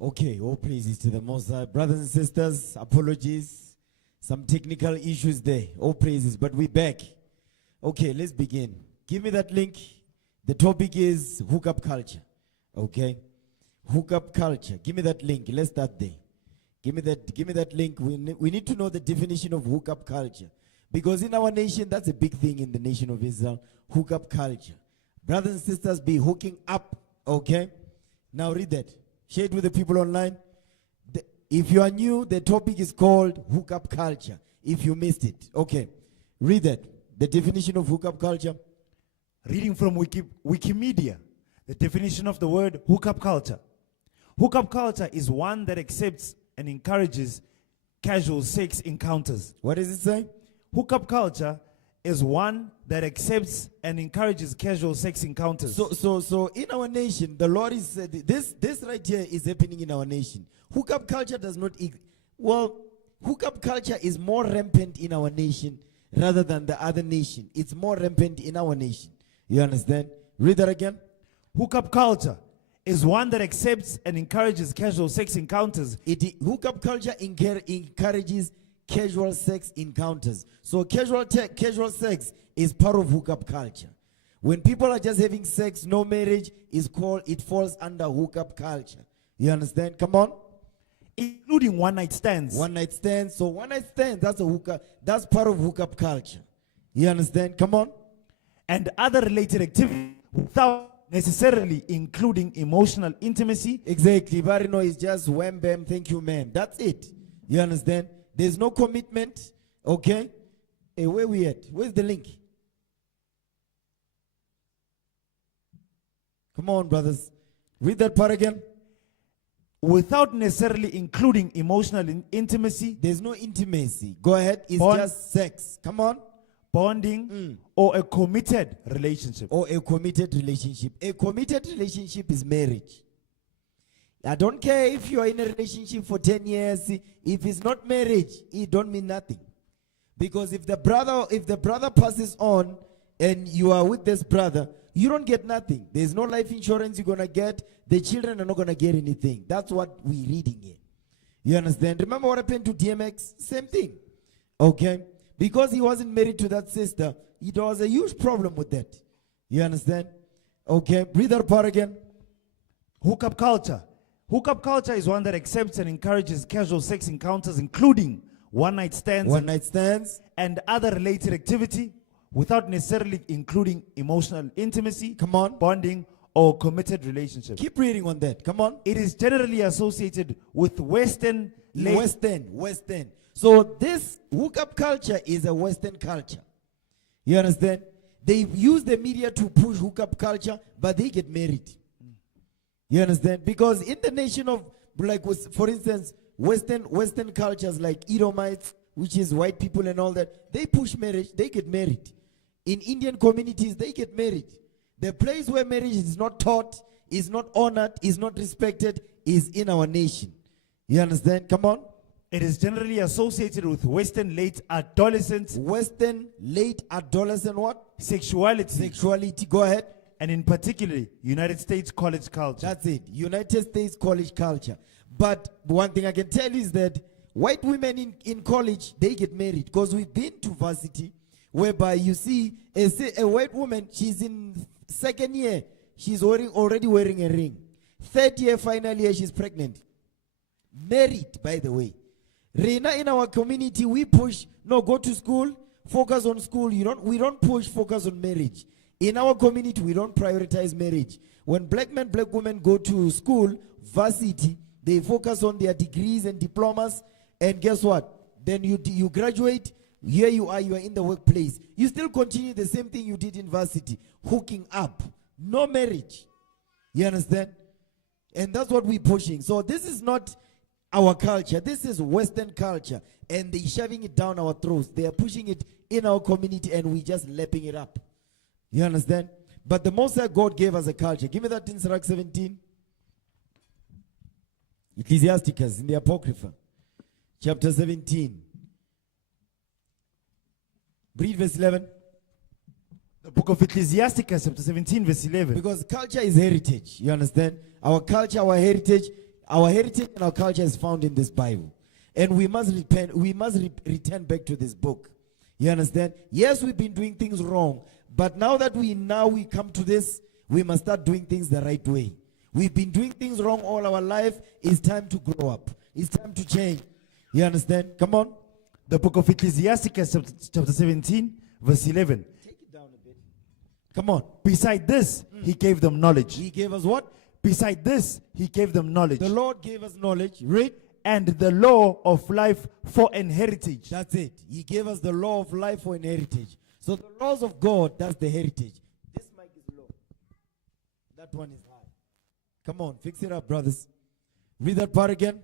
Okay, all praises to the Most High. Brothers and sisters, apologies. Some technical issues there. All praises, but we're back. Okay, let's begin. Give me that link. The topic is hookup culture. Okay? Hookup culture. Give me that link. Let's start there. Give me that link. We need to know the definition of hookup culture. Because in our nation, that's a big thing in the nation of Israel. Hookup culture. Brothers and sisters, be hooking up. Okay? Now read that. Share it with the people online. If you are new, the topic is called hookup culture. If you missed it. Okay. Read that. The definition of hookup culture. Reading from Wikimedia, the definition of the word hookup culture. Hookup culture is one that accepts and encourages casual sex encounters. What does it say? Hookup culture is one that accepts and encourages casual sex encounters. So in our nation, the Lord is this right here is happening in our nation. Hookup culture does not hookup culture is more rampant in our nation rather than the other nation. It's more rampant in our nation. You understand? Read that again. Hookup culture is one that accepts and encourages casual sex encounters. Hookup culture encourages casual sex encounters. So casual sex is part of hookup culture. When people are just having sex, no marriage, it falls under hookup culture. You understand? Come on. Including one-night stands. One-night stands. So one-night stands, that's part of hookup culture. You understand? Come on. And other related activities without necessarily including emotional intimacy. Exactly. Barino is just wham bam, thank you ma'am. That's it. You understand? There's no commitment. Okay? Hey, where we at? Where's the link? Come on, brothers. Read that part again. Without necessarily including emotional intimacy. There's no intimacy. Go ahead. It's just sex. Come on. Bonding or a committed relationship. Or a committed relationship. A committed relationship is marriage. I don't care if you are in a relationship for 10 years. If it's not marriage, it don't mean nothing. Because if the brother passes on and you are with this brother, you don't get nothing. There's no life insurance you're going to get. The children are not going to get anything. That's what we're reading here. You understand? Remember what happened to DMX? Same thing. Okay? Because he wasn't married to that sister, it was a huge problem with that. You understand? Okay? Read that part again. Hookup culture. Hookup culture is one that accepts and encourages casual sex encounters, including one-night stands, and other related activity, without necessarily including emotional intimacy, come on, bonding, or committed relationship. Keep reading on that. Come on. It is generally associated with Western. So this hookup culture is a Western culture. You understand? They use the media to push hookup culture, but they get married. You understand? Because in the nation of, like, for instance, Western cultures like Edomites, which is white people and all that, they push marriage, they get married. In Indian communities, they get married. The place where marriage is not taught, is not honored, is not respected, is in our nation. You understand? Come on. It is generally associated with Western late adolescent. Western late adolescent what? Sexuality. Go ahead. And in particular, United States college culture. That's it. United States college culture. But one thing I can tell you is that white women in college, they get married. Because we've been to varsity, whereby you see a white woman, she's in second year, she's already wearing a ring. Third year, final year, she's pregnant. Married, by the way. Reina, in our community, we push, no, go to school, focus on school. We don't push focus on marriage. In our community, we don't prioritize marriage. When black men, black women go to school, varsity, they focus on their degrees and diplomas, and guess what? Then you graduate, here you are in the workplace. You still continue the same thing you did in varsity, hooking up. No marriage. You understand? And that's what we're pushing. So this is not our culture. This is Western culture. And they're shoving it down our throats. They are pushing it in our community, and we're just lapping it up. You understand? But the Most High God gave us a culture. Give me that in Sirach 17. Ecclesiasticus in the Apocrypha. Chapter 17. Read verse 11. The book of Ecclesiasticus, chapter 17, verse 11. Because culture is heritage. You understand? Our culture, our heritage, our heritage and our culture is found in this Bible. And we must repent, we must return back to this book. You understand? Yes, we've been doing things wrong, but now that we come to this, we must start doing things the right way. We've been doing things wrong all our life. It's time to grow up. It's time to change. You understand? Come on. The book of Ecclesiastes, chapter 17, verse 11. Take it down a bit. Come on. Beside this, he gave them knowledge. He gave us what? Beside this, he gave them knowledge. The Lord gave us knowledge. Read. And the law of life for an heritage. That's it. He gave us the law of life for an heritage. So the laws of God, that's the heritage. This mic is low. That one is high. Come on, fix it up, brothers. Read that part again.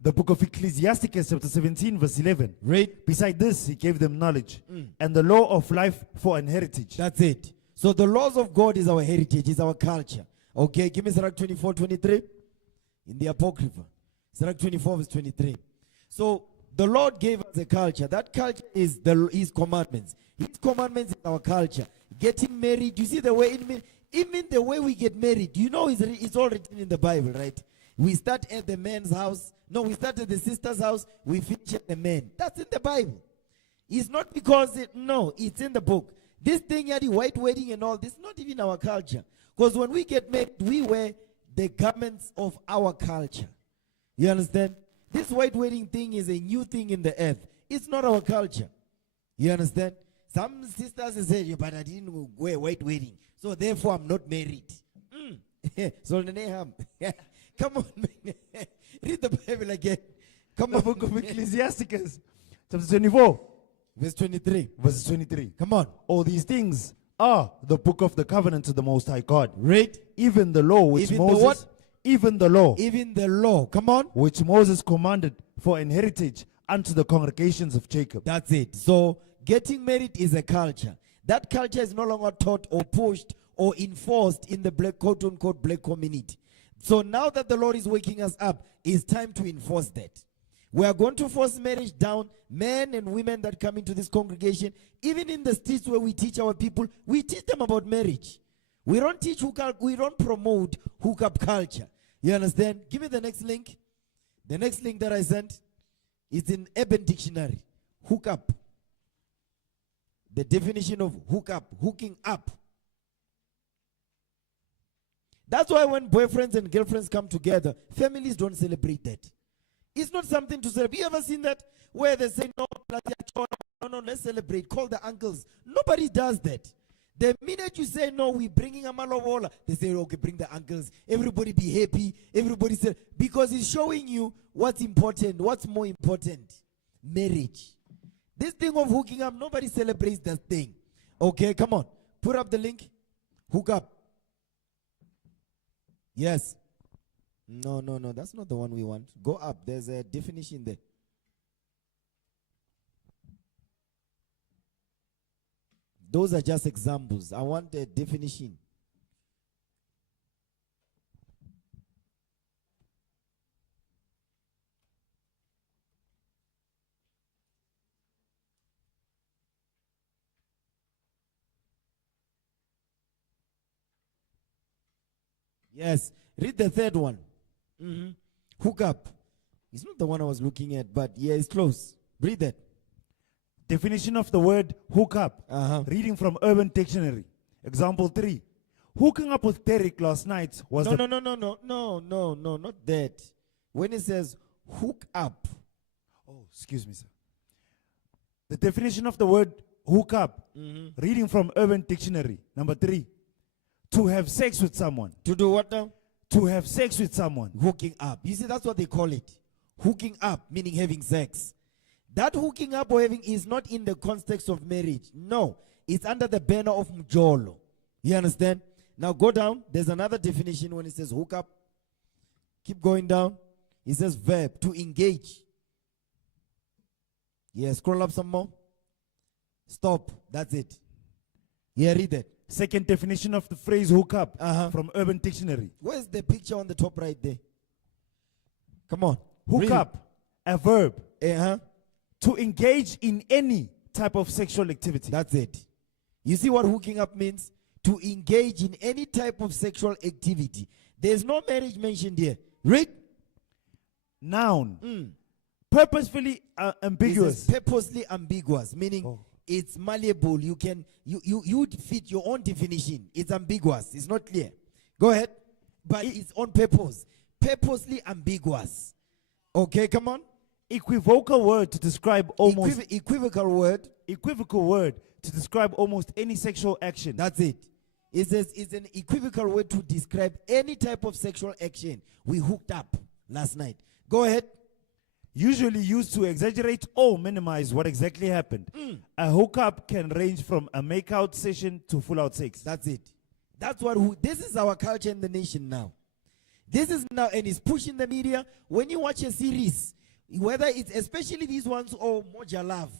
The book of Ecclesiastes, chapter 17, verse 11. Read. Beside this, he gave them knowledge. And the law of life for an heritage. That's it. So the laws of God is our heritage, is our culture. Okay, give me Sirach 24, 23. In the Apocrypha. Sirach 24, verse 23. So the Lord gave us a culture. That culture is His commandments. His commandments is our culture. Getting married, you see the way, even the way we get married, you know it's all written in the Bible, right? We start at the man's house. No, we start at the sister's house. We finish at the man. That's in the Bible. It's not because, it's in the book. This thing, the white wedding and all, this is not even our culture. Because when we get married, we wear the garments of our culture. You understand? This white wedding thing is a new thing in the earth. It's not our culture. You understand? Some sisters say, but I didn't wear white wedding, so therefore I'm not married. So come on, man. Read the Bible again. Come on. The book of Ecclesiastes, chapter 24, verse 23. Verse 23. Come on. All these things are the book of the covenant of the Most High God. Read. Even the law which Even Moses... the what? Even the law. Even the law. Come on. Which Moses commanded for an heritage unto the congregations of Jacob. That's it. So getting married is a culture. That culture is no longer taught or pushed or enforced in the black, quote-unquote, black community. So now that the Lord is waking us up, it's time to enforce that. We are going to force marriage down. Men and women that come into this congregation, even in the streets where we teach our people, we teach them about marriage. We don't teach hookup, we don't promote hookup culture. You understand? Give me the next link. The next link that I sent is in Urban Dictionary. Hookup. The definition of hookup, hooking up. That's why when boyfriends and girlfriends come together, families don't celebrate that. It's not something to celebrate. You ever seen that? Where they say, no, let's celebrate. Call the uncles. Nobody does that. The minute you say, no, we're bringing a malovola, they say, okay, bring the uncles. Everybody be happy. Everybody say, because it's showing you what's important, what's more important. Marriage. This thing of hooking up, nobody celebrates that thing. Okay, come on. Put up the link. Hook up. Yes. No, that's not the one we want. Go up. There's a definition there. Those are just examples. I want a definition. Yes. Read the third one. Hook up. It's not the one I was looking at, but yeah, it's close. Read that. Definition of the word hook up. Reading from Urban Dictionary. Example 3. Hooking up with Derek last night was no, not that. When it says hook up. Oh, excuse me, sir. The definition of the word hook up. Reading from Urban Dictionary. Number 3. To have sex with someone. To do what now? To have sex with someone. Hooking up. You see, that's what they call it. Hooking up, meaning having sex. That hooking up or having is not in the context of marriage. No, it's under the banner of mjolo. You understand? Now go down. There's another definition when it says hook up. Keep going down. It says verb, to engage. Yeah, scroll up some more. Stop. That's it. Yeah, read that. Second definition of the phrase hook up from Urban Dictionary. Where's the picture on the top right there? Come on. Hook up, a verb. To engage in any type of sexual activity. That's it. You see what hooking up means? To engage in any type of sexual activity. There's no marriage mentioned here. Read. Noun. Purposefully ambiguous. It is purposely ambiguous, meaning it's malleable. You can you fit your own definition. It's ambiguous. It's not clear. Go ahead. But it's on purpose. Purposely ambiguous. Okay, come on. Equivocal word to describe almost equivocal word. Equivocal word to describe almost any sexual action. That's it. It's an equivocal word to describe any type of sexual action. We hooked up last night. Go ahead. Usually used to exaggerate or minimize what exactly happened. A hookup can range from a make-out session to full-out sex. That's it. That's what. This is our culture in the nation now. This is now, and it's pushing the media. When you watch a series, whether it's especially these ones or Moja Love,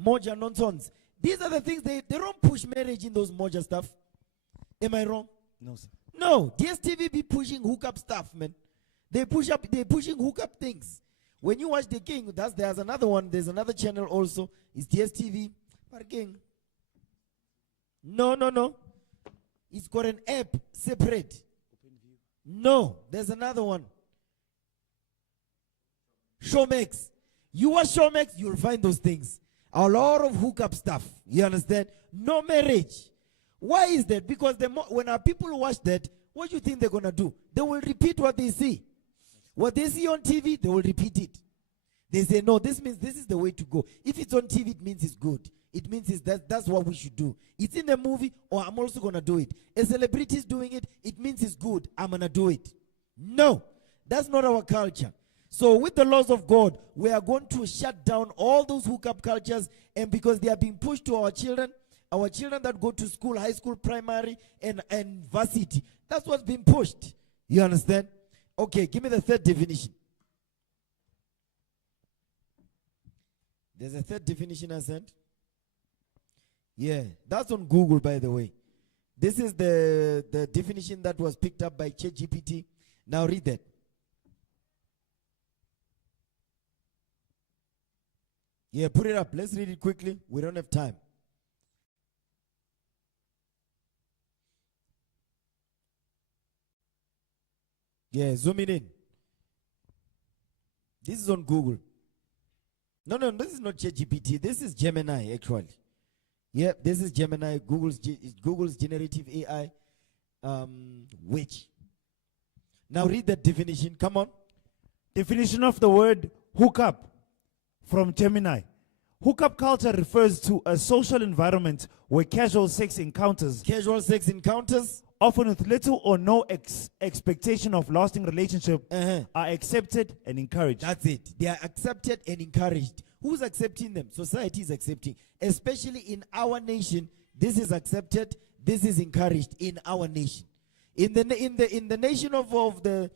Moja Nonsense, these are the things they don't push marriage in those Moja stuff. Am I wrong? No, sir. No, DSTV be pushing hookup stuff, man. They're pushing hookup things. When you watch The King, there's another one. There's another channel also. It's DSTV. But King. No. It's got an app separate. No, there's another one. Showmax. You watch Showmax, you'll find those things. A lot of hookup stuff. You understand? No marriage. Why is that? Because when our people watch that, what do you think they're going to do? They will repeat what they see. What they see on TV, they will repeat it. They say, no, this means this is the way to go. If it's on TV, it means it's good. It means that's what we should do. It's in the movie, or I'm also going to do it. A celebrity is doing it, it means it's good. I'm going to do it. No, that's not our culture. So with the laws of God, we are going to shut down all those hookup cultures, and because they are being pushed to our children that go to school, high school, primary, and varsity, that's what's being pushed. You understand? Okay, give me the third definition. There's a third definition I sent. Yeah, that's on Google, by the way. This is the definition that was picked up by ChatGPT. Now read that. Yeah, put it up. Let's read it quickly. We don't have time. Yeah, zoom it in. This is on Google. No, this is not ChatGPT. This is Gemini, actually. Yep, this is Gemini, Google's generative AI, which. Now read that definition. Come on. Definition of the word hookup from Gemini. Hookup culture refers to a social environment where casual sex encounters, often with little or no expectation of lasting relationship, are accepted and encouraged. That's it. They are accepted and encouraged. Who's accepting them? Society is accepting. Especially in our nation, this is accepted, this is encouraged in our nation. In the nation of the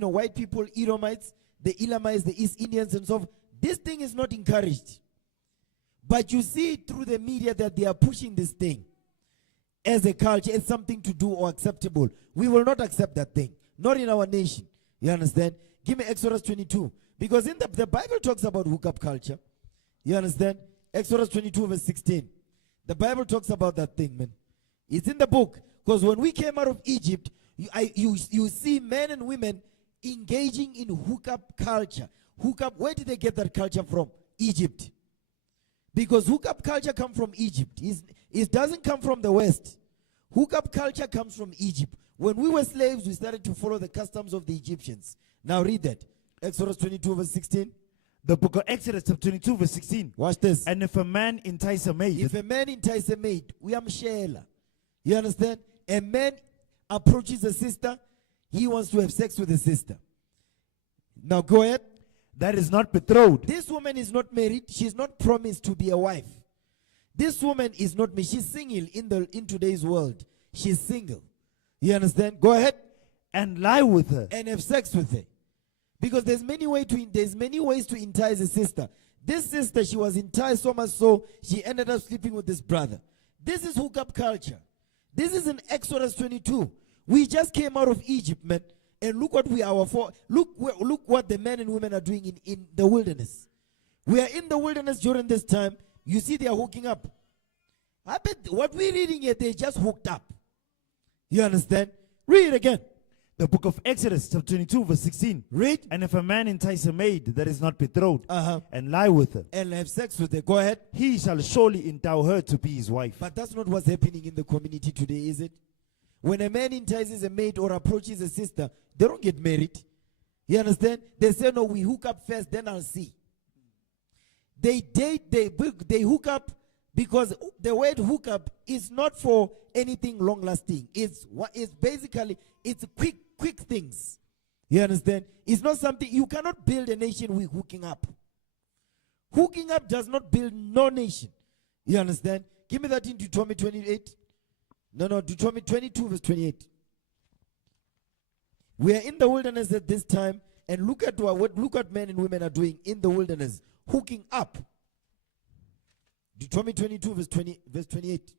white people, Edomites, the Elamites, the East Indians and so forth, this thing is not encouraged. But you see through the media that they are pushing this thing as a culture, as something to do or acceptable. We will not accept that thing. Not in our nation. You understand? Give me Exodus 22. Because in the Bible talks about hookup culture. You understand? Exodus 22 verse 16. The Bible talks about that thing, man. It's in the book. Because when we came out of Egypt, you see men and women engaging in hookup culture. Hookup, where did they get that culture from? Egypt. Because hookup culture comes from Egypt. It doesn't come from the West. Hookup culture comes from Egypt. When we were slaves, we started to follow the customs of the Egyptians. Now read that. Exodus 22 verse 16. The book of Exodus 22 verse 16. Watch this. And if a man entice a maid. If a man entice a maid, we are mshela. You understand? A man approaches a sister, he wants to have sex with a sister. Now go ahead. That is not betrothed. This woman is not married. She's not promised to be a wife. This woman is not married. She's single in today's world. She's single. You understand? Go ahead. And lie with her. And have sex with her. Because there's many ways to entice a sister. This sister, she was enticed so much so she ended up sleeping with this brother. This is hookup culture. This is in Exodus 22. We just came out of Egypt, man. And look what we are for. Look what the men and women are doing in the wilderness. We are in the wilderness during this time. You see they are hooking up. I bet what we're reading here, they just hooked up. You understand? Read it again. The book of Exodus, chapter 22, verse 16. Read. And if a man entice a maid that is not betrothed Uh-huh. and lie with her, And have sex with her. Go ahead. he shall surely endow her to be his wife. But that's not what's happening in the community today, is it? When a man entices a maid or approaches a sister, they don't get married. You understand? They say, no, we hook up first, then I'll see. They date, they hook up because the word hook up is not for anything long lasting. It's basically, it's quick things. You understand? It's not something, you cannot build a nation with hooking up. Hooking up does not build no nation. You understand? Give me that in Deuteronomy 28. No, Deuteronomy 22 verse 28. We are in the wilderness at this time, and look at what men and women are doing in the wilderness, hooking up. Deuteronomy 22 verse 28.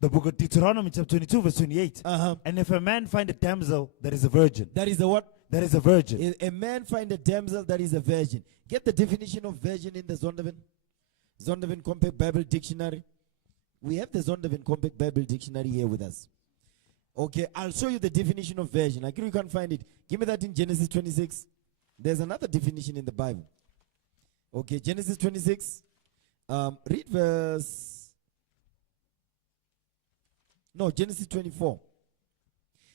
The book of Deuteronomy, chapter 22, verse 28. Uh-huh. And if a man find a damsel that is a virgin. That is a what? That is a virgin. A man find a damsel that is a virgin. Get the definition of virgin in the Zondervan Compact Bible Dictionary. We have the Zondervan Compact Bible Dictionary here with us. Okay, I'll show you the definition of virgin. I agree you can't find it. Give me that in Genesis 26. There's another definition in the Bible. Okay, Genesis 26. Read verse... No, Genesis 24.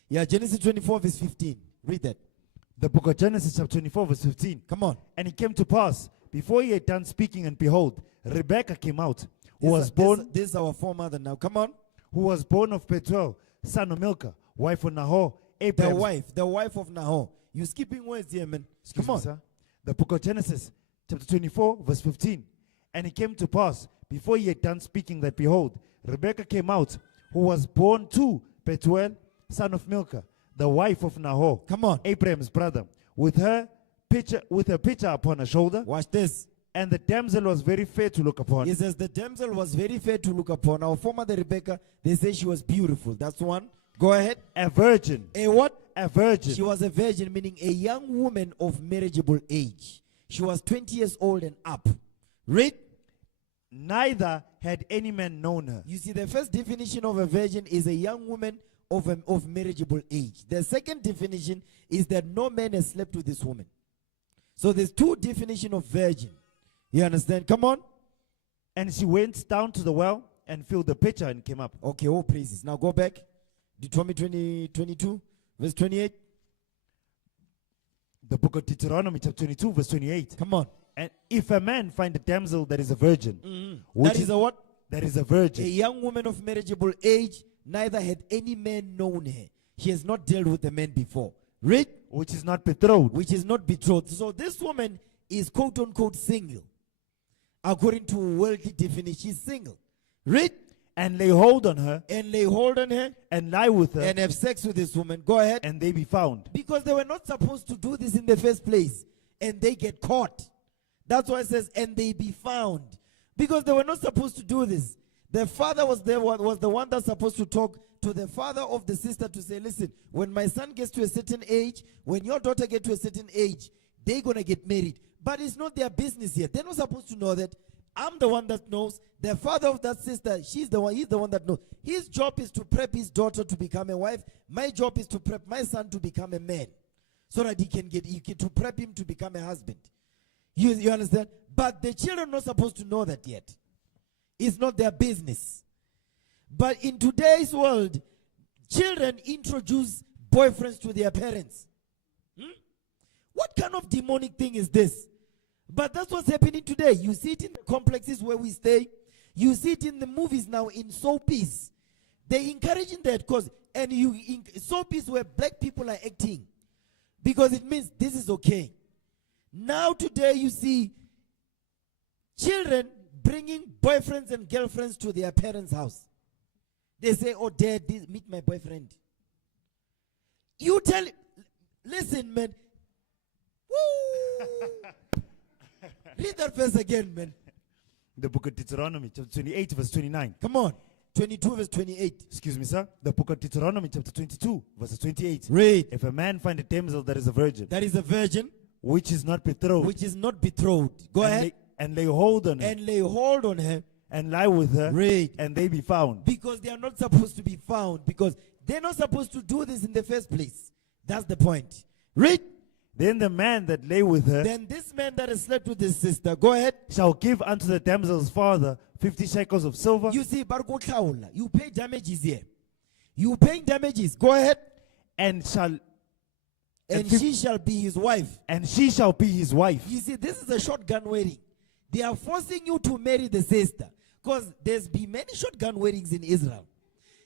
Yeah, Genesis 24 verse 15. Read that. The book of Genesis, chapter 24, verse 15. Come on. And it came to pass, before he had done speaking, and behold, Rebekah came out, who was born... This is our foremother now. Come on. Who was born of Bethuel, son of Milcah, wife of Nahor, Abraham. The wife of Nahor. You're skipping words here, man. Come on. Sir. The book of Genesis, chapter 24, verse 15. And it came to pass, before he had done speaking, that behold, Rebekah came out, who was born to Bethuel, son of Milcah, the wife of Nahor. Come on. Abraham's brother, with a pitcher upon her shoulder. Watch this. And the damsel was very fair to look upon. He says the damsel was very fair to look upon. Our foremother Rebekah, they say she was beautiful. That's one. Go ahead. A virgin. A what? A virgin. She was a virgin, meaning a young woman of marriageable age. She was 20 years old and up. Read. Neither had any man known her. You see, the first definition of a virgin is a young woman of marriageable age. The second definition is that no man has slept with this woman. So there's two definitions of virgin. You understand? Come on. And she went down to the well and filled the pitcher and came up. Okay, all praises. Now go back. Deuteronomy 22, verse 28. The book of Deuteronomy, chapter 22, verse 28. Come on. And if a man find a damsel that is a virgin. That is a what? That is a virgin. A young woman of marriageable age, neither had any man known her. She has not dealt with a man before. Read. Which is not betrothed. Which is not betrothed. So this woman is quote unquote single. According to worldly definition, she's single. Read. And lay hold on her. And lay hold on her. And lie with her. And have sex with this woman. Go ahead. And they be found. Because they were not supposed to do this in the first place. And they get caught. That's why it says, and they be found. Because they were not supposed to do this. The father was the one that's supposed to talk to the father of the sister to say, listen, when my son gets to a certain age, when your daughter gets to a certain age, they're going to get married. But it's not their business yet. They're not supposed to know that. I'm the one that knows. The father of that sister, he's the one that knows. His job is to prep his daughter to become a wife. My job is to prep my son to become a man. So that he can to prep him to become a husband. You understand? But the children are not supposed to know that yet. It's not their business. But in today's world, children introduce boyfriends to their parents. What kind of demonic thing is this? But that's what's happening today. You see it in the complexes where we stay. You see it in the movies now, in soapies. They're encouraging that cause, and soapies where black people are acting. Because it means this is okay. Now today you see children bringing boyfriends and girlfriends to their parents' house. They say, oh, Dad, meet my boyfriend. You tell him, listen, man. Woo! Read that verse again, man. The book of Deuteronomy, chapter 28, verse 29. Come on. 22, verse 28. Excuse me, sir. The book of Deuteronomy, chapter 22, verse 28. Read. If a man find a damsel that is a virgin. That is a virgin. Which is not betrothed. Which is not betrothed. Go ahead. And lay hold on her. And lay hold on her. And lie with her. Read. And they be found. Because they are not supposed to be found. Because they're not supposed to do this in the first place. That's the point. Read. Then the man that lay with her Then this man that has slept with his sister, go ahead. shall give unto the damsel's father 50 shekels of silver. You see, you pay damages here. You paying damages. Go ahead. And She shall be his wife. And she shall be his wife. You see, this is a shotgun wedding. They are forcing you to marry the sister. Because there's been many shotgun weddings in Israel.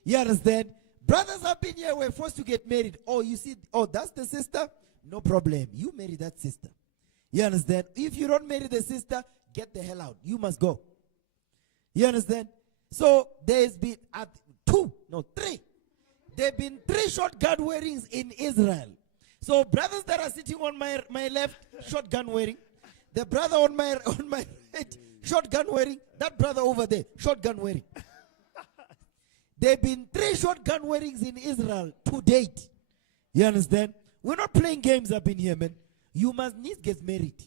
You understand? Brothers up in here were forced to get married. Oh, you see, oh, that's the sister? No problem. You marry that sister. You understand? If you don't marry the sister, get the hell out. You must go. You understand? So there's been three. There have been 3 shotgun weddings in Israel. So brothers that are sitting on my left, shotgun wedding. The brother on my right, shotgun wedding. That brother over there, shotgun wedding. There have been 3 shotgun weddings in Israel to date. You understand? We're not playing games up in here, man. You must need get married.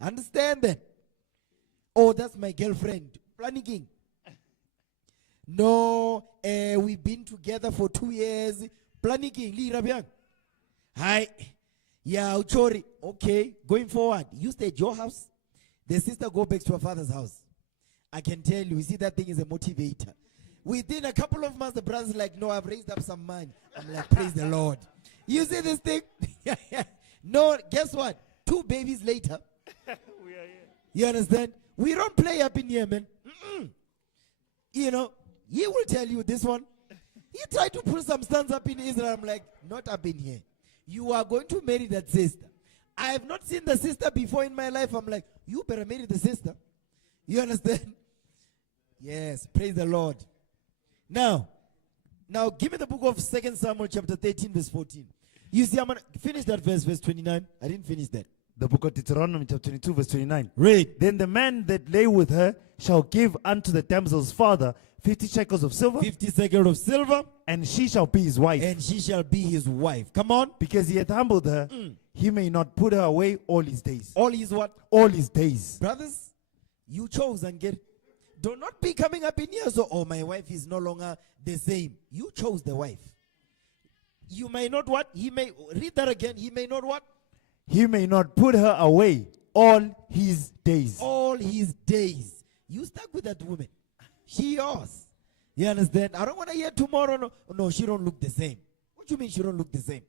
Understand that? Oh, that's my girlfriend. Planning. No, we've been together for 2 years. Planning. Hi. Yeah, Uchori. Okay, going forward. You stay at your house. The sister go back to her father's house. I can tell you, see, that thing is a motivator. Within a couple of months, the brother's like, no, I've raised up some money. I'm like, praise the Lord. You see this thing? No, guess what? 2 babies later. We are here. You understand? We don't play up in here, man. You know, he will tell you this one. He tried to put some stands up in Israel. I'm like, not up in here. You are going to marry that sister. I have not seen the sister before in my life. I'm like, you better marry the sister. You understand? Yes, praise the Lord. Now, give me the book of 2 Samuel chapter 13, verse 14. You see, I'm going to finish that verse 29. I didn't finish that. The book of Deuteronomy chapter 22 verse 29. Read. Then the man that lay with her shall give unto the damsel's father 50 shekels of silver. 50 shekels of silver. And she shall be his wife. And she shall be his wife. Come on. Because he hath humbled her, he may not put her away all his days. All his what? All his days. Brothers, you chose and get. Do not be coming up in here so, oh, my wife is no longer the same. You chose the wife. You may not what? He may, read that again. He may not what? He may not put her away all his days. All his days. You stuck with that woman. She yours. You understand? I don't want to hear tomorrow. No, she don't look the same. What do you mean she don't look the same?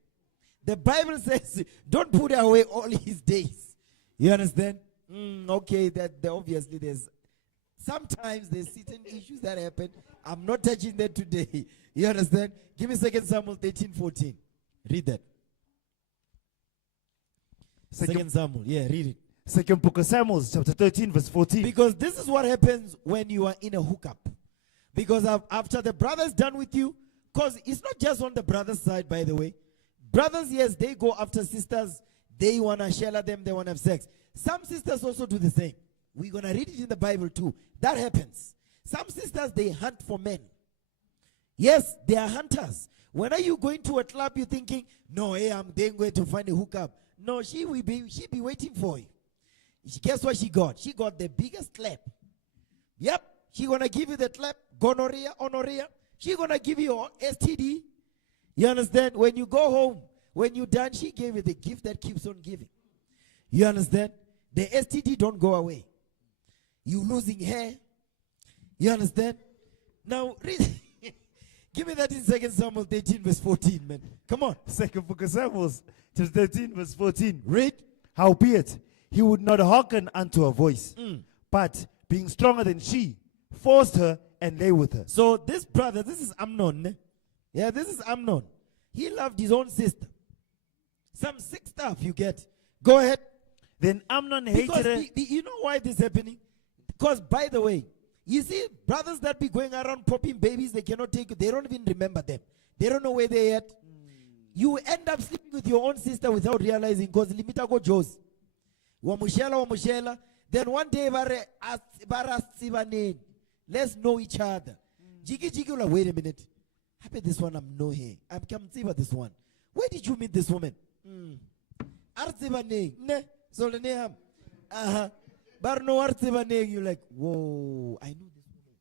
The Bible says, don't put her away all his days. You understand? Okay, obviously sometimes there's certain issues that happen. I'm not touching that today. You understand? Give me 2 Samuel 13:14. Read that. 2 Samuel, read it. 2 book of Samuel, chapter 13, verse 14. Because this is what happens when you are in a hookup. Because after the brother's done with you, because it's not just on the brother's side, by the way. Brothers, yes, they go after sisters. They want to share them. They want to have sex. Some sisters also do the same. We're going to read it in the Bible too. That happens. Some sisters, they hunt for men. Yes, they are hunters. When are you going to a club, you're thinking, no, hey, I'm then going to find a hookup. No, she be waiting for you. Guess what she got? She got the biggest clap. Yep, she going to give you the clap. Gonorrhea, honorrhea. She going to give you your STD. You understand? When you go home, when you're done, she gave you the gift that keeps on giving. You understand? The STD don't go away. You losing hair. You understand? Now, read. Give me that in 2 Samuel 13, verse 14, man. Come on. 2 book of Samuel, chapter 13, verse 14. Read. Howbeit, he would not hearken unto her voice, but being stronger than she, forced her and lay with her. So this brother, this is Amnon. Yeah, this is Amnon. He loved his own sister. Some sick stuff you get. Go ahead. Then Amnon hated her. You know why this is happening? Because, by the way, you see, brothers that be going around popping babies, they cannot take you. They don't even remember them. They don't know where they're at. You end up sleeping with your own sister without realizing, because limita go Joes. Wamushela. Then one day, let's know each other. Jiki, wait a minute. I bet this one I'm no here. I'm come see about this one. Where did you meet this woman? Ne, so the name. But no you're like, whoa, I know this woman.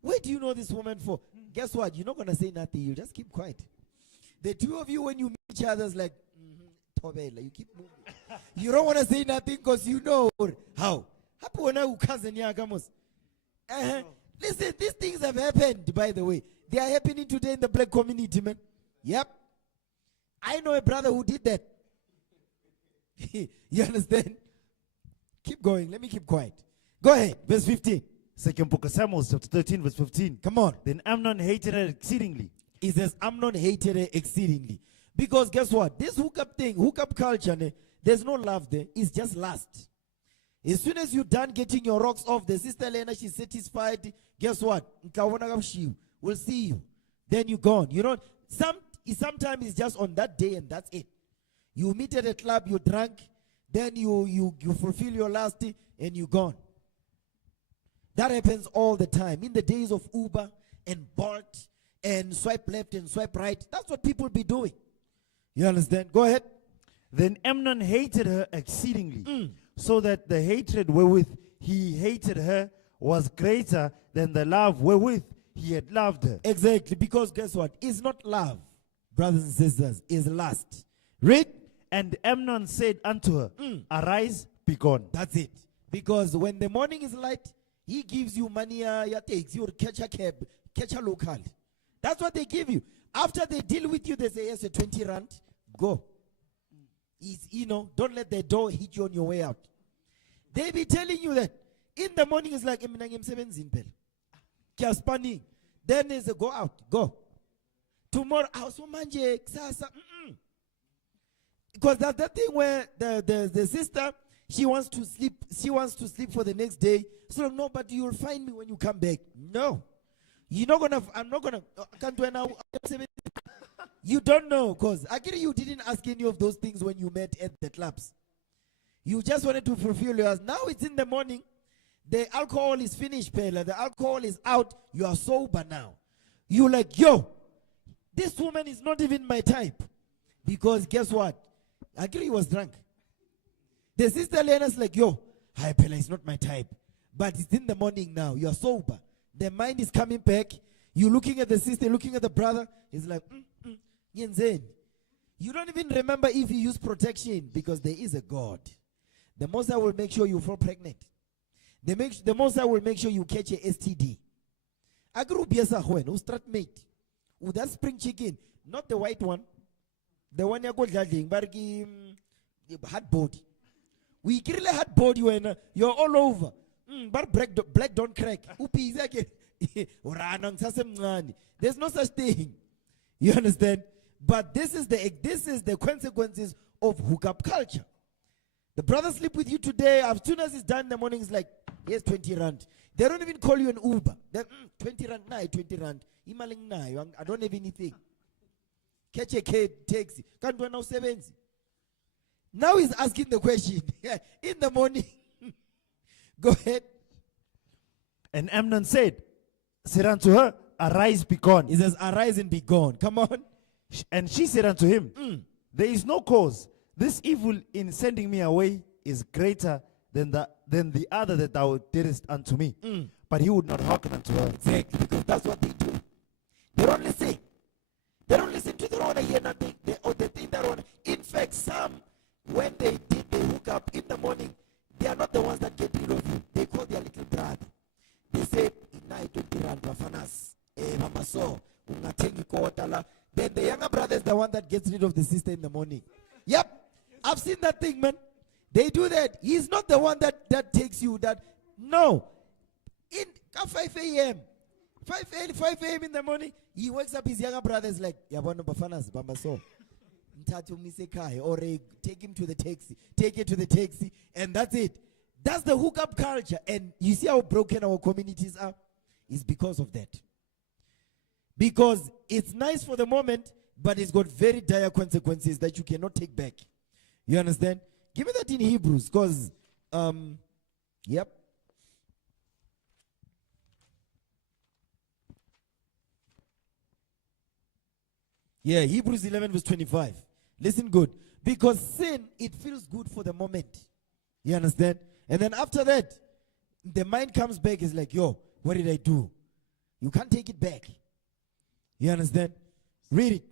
Where do you know this woman for? Guess what? You're not gonna say nothing, you just keep quiet. The two of you, when you meet each other, is like, Tobela, you keep moving. You don't want to say nothing because you know how. Cousin Yakamos. Listen, these things have happened, by the way. They are happening today in the black community, man. Yep. I know a brother who did that. You understand? Keep going. Let me keep quiet. Go ahead. Verse 15. Second book of Samuel, chapter 13, verse 15. Come on. Then Amnon hated her exceedingly. It says Amnon hated her exceedingly. Because guess what? This hookup culture, there's no love there. It's just lust. As soon as you're done getting your rocks off, the sister Lena, she's satisfied. Guess what? We'll see you. Then you're gone. You know, sometimes it's just on that day and that's it. You meet at a club, you drunk, then you fulfill your lust and you're gone. That happens all the time. In the days of Uber and Bolt and swipe left and swipe right, that's what people be doing. You understand? Go ahead. Then Amnon hated her exceedingly, so that the hatred wherewith he hated her was greater than the love wherewith he had loved her. Exactly, because guess what? It's not love, brothers and sisters, it's lust. Read. And Amnon said unto her, Arise, be gone. That's it. Because when the morning is light, he gives you money, takes you catch a cab, catch a local. That's what they give you. After they deal with you, they say, yes, 20 rand, go. Don't let the door hit you on your way out. They be telling you that. In the morning, it's like, then there's a go out, go. Tomorrow, because that's the thing where the sister, she wants to sleep for the next day. So no, but you'll find me when you come back. No. I'm not gonna can't do it now. You don't know, because actually you didn't ask any of those things when you met at the clubs. You just wanted to fulfill yours. Now it's in the morning. The alcohol is finished, Pela. The alcohol is out. You are sober now. You're like, yo, this woman is not even my type. Because guess what? Actually, he was drunk. The sister Lena's like, yo, hi, Pela, it's not my type. But it's in the morning now. You are sober. The mind is coming back. You're looking at the sister, looking at the brother. He's like, Yenzen. You don't even remember if you use protection because there is a God. The Most High will make sure you fall pregnant. The Most High will make sure you catch a STD. Agru biasa hoen, strat mate. That spring chicken, not the white one. The one you go judging, but hard body. We kill a hard body when you're all over. But black don't crack. There's no such thing. You understand? But this is the consequences of hookup culture. The brother sleep with you today. As soon as it's done in the morning, it's like, here's 20 rand. They don't even call you an Uber. They're 20 rand, 20 rand. I don't have anything. Catch a taxi. Can't do now 70. Now he's asking the question. In the morning. Go ahead. And Amnon said unto her, Arise, be gone. He says, arise and be gone. Come on. And she said unto him, There is no cause. This evil in sending me away is greater than the other that thou didst unto me. But he would not hearken unto her. Exactly, because that's what they do. They don't listen. They don't listen to the one hear nothing. The thing that one. In fact, some, when they did the hookup in the morning, they are not the ones that get rid of you. They call their little brother. They say, then the younger brother is the one that gets rid of the sister in the morning. Yep. I've seen that thing, man. They do that. He's not the one that takes you. No. In 5 a.m. 5 a.m. in the morning, he wakes up, his younger brother is like, or take him to the taxi. Take it to the taxi. And that's it. That's the hookup culture. And you see how broken our communities are? It's because of that. Because it's nice for the moment, but it's got very dire consequences that you cannot take back. You understand? Give me that in Hebrews, because, yep. Yeah, Hebrews 11 verse 25. Listen good. Because sin, it feels good for the moment. You understand? And then after that, the mind comes back, it's like, yo, what did I do? You can't take it back. You understand? Read it.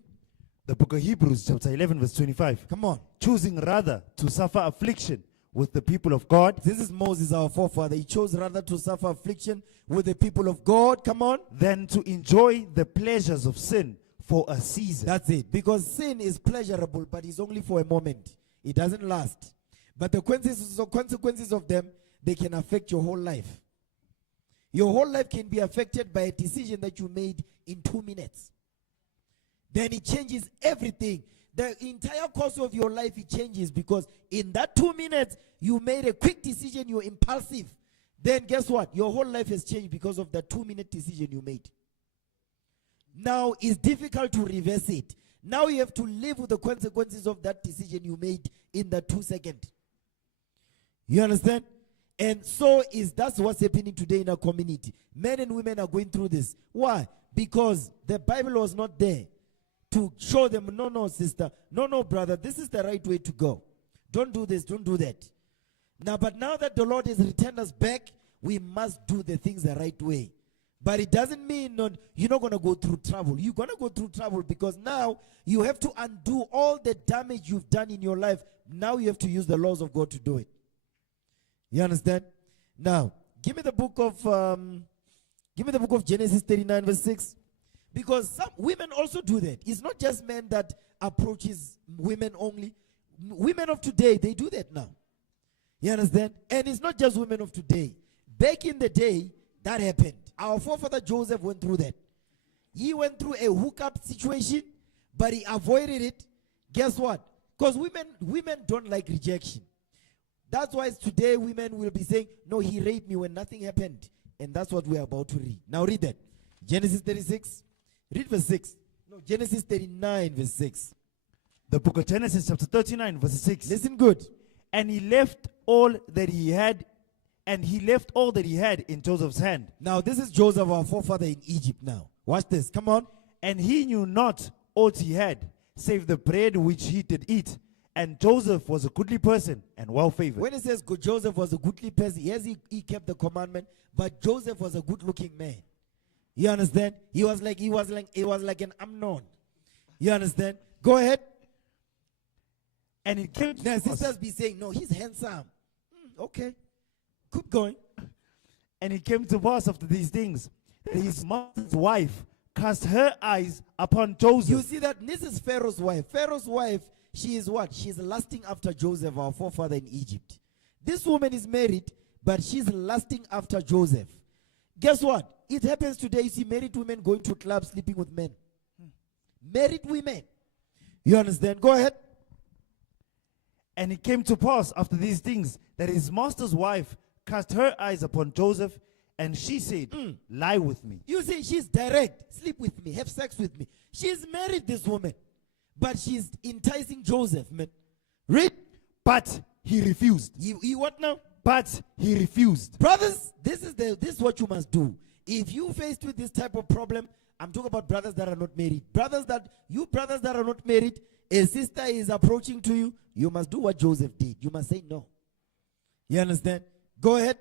The book of Hebrews, chapter 11, verse 25. Come on. Choosing rather to suffer affliction with the people of God This is Moses, our forefather. He chose rather to suffer affliction with the people of God. Come on. than to enjoy the pleasures of sin for a season. That's it. Because sin is pleasurable, but it's only for a moment. It doesn't last. But the consequences of them, they can affect your whole life. Your whole life can be affected by a decision that you made in 2 minutes. Then it changes everything. The entire course of your life, it changes because in that 2 minutes, you made a quick decision, you're impulsive. Then guess what? Your whole life has changed because of the 2-minute decision you made. Now it's difficult to reverse it. Now you have to live with the consequences of that decision you made in the 2 seconds. You understand? And so that's what's happening today in our community. Men and women are going through this. Why? Because the Bible was not there to show them, no, sister, no, brother, this is the right way to go. Don't do this, don't do that. But now that the Lord has returned us back, we must do the things the right way. But it doesn't mean you're not going to go through trouble. You're going to go through trouble because now you have to undo all the damage you've done in your life. Now you have to use the laws of God to do it. You understand? Now, give me the book of Genesis 39 verse 6. Because some women also do that. It's not just men that approaches women only. Women of today, they do that now. You understand? And it's not just women of today. Back in the day, that happened. Our forefather Joseph went through that. He went through a hookup situation, but he avoided it. Guess what? Because women don't like rejection. That's why today women will be saying, no, he raped me when nothing happened. And that's what we're about to read. Now read that. Genesis 36. Read verse 6. No, Genesis 39 verse 6. The book of Genesis chapter 39 verse 6. Listen good. And he left all that he had, in Joseph's hand. Now this is Joseph, our forefather in Egypt now. Watch this. Come on. And he knew not aught he had, save the bread which he did eat. And Joseph was a goodly person and well favored. When it says Joseph was a goodly person, yes, he kept the commandment, but Joseph was a good looking man. You understand? He was like an Amnon. You understand? Go ahead. And it came to now sisters be saying, no, he's handsome. Okay. Keep going. And it came to pass after these things, that his mother's wife cast her eyes upon Joseph. You see that this is Pharaoh's wife. Pharaoh's wife, she is what? She's lusting after Joseph, our forefather in Egypt. This woman is married, but she's lusting after Joseph. Guess what? It happens today. You see married women going to clubs, sleeping with men. Married women. You understand? Go ahead. And it came to pass after these things, that his master's wife cast her eyes upon Joseph, and she said, lie with me. You see, she's direct. Sleep with me. Have sex with me. She's married, this woman. But she's enticing Joseph, man. Read. But he refused. He what now? But he refused. Brothers, this is what you must do. If you faced with this type of problem, I'm talking about brothers that are not married. Brothers that are not married, a sister is approaching to you, you must do what Joseph did. You must say no. You understand? Go ahead.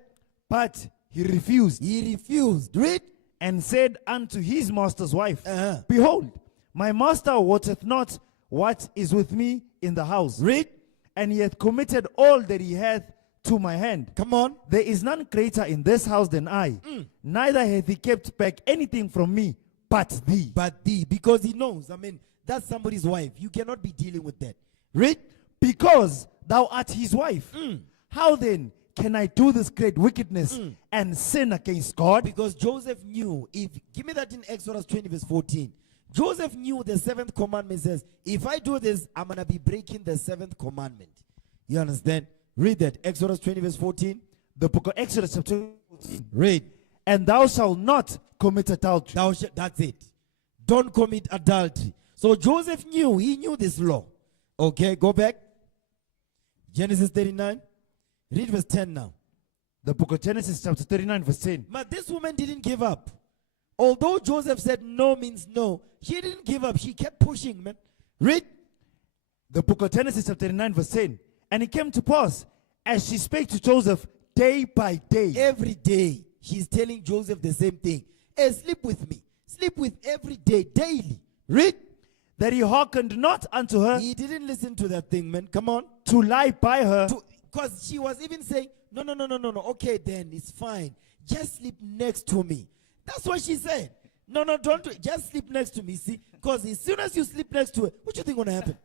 But he refused. He refused. Read. And said unto his master's wife, behold, my master wotteth not what is with me in the house. Read. And he hath committed all that he hath to my hand. Come on. There is none greater in this house than I. Neither hath he kept back anything from me but thee. But thee. Because he knows. I mean, that's somebody's wife. You cannot be dealing with that. Read. Because thou art his wife. How then can I do this great wickedness and sin against God? Because Joseph knew. Give me that in Exodus 20 verse 14. Joseph knew the 7th commandment says, if I do this, I'm going to be breaking the 7th commandment. You understand? Read that. Exodus 20 verse 14. The book of Exodus chapter 14. Read. And thou shalt not commit adultery. That's it. Don't commit adultery. So Joseph knew. He knew this law. Okay, go back. Genesis 39. Read verse 10 now. The book of Genesis chapter 39 verse 10. But this woman didn't give up. Although Joseph said no means no, she didn't give up. She kept pushing, man. Read. The book of Genesis chapter 39 verse 10. And it came to pass, as she spake to Joseph day by day. Every day, she's telling Joseph the same thing. Hey, sleep with me. Sleep with every day, daily. Read. That he hearkened not unto her He didn't listen to that thing, man. Come on. to lie by her. Because she was even saying, no. Okay, then it's fine. Just sleep next to me. That's what she said. No, don't do it. Just sleep next to me, see? Because as soon as you sleep next to her, what do you think going to happen?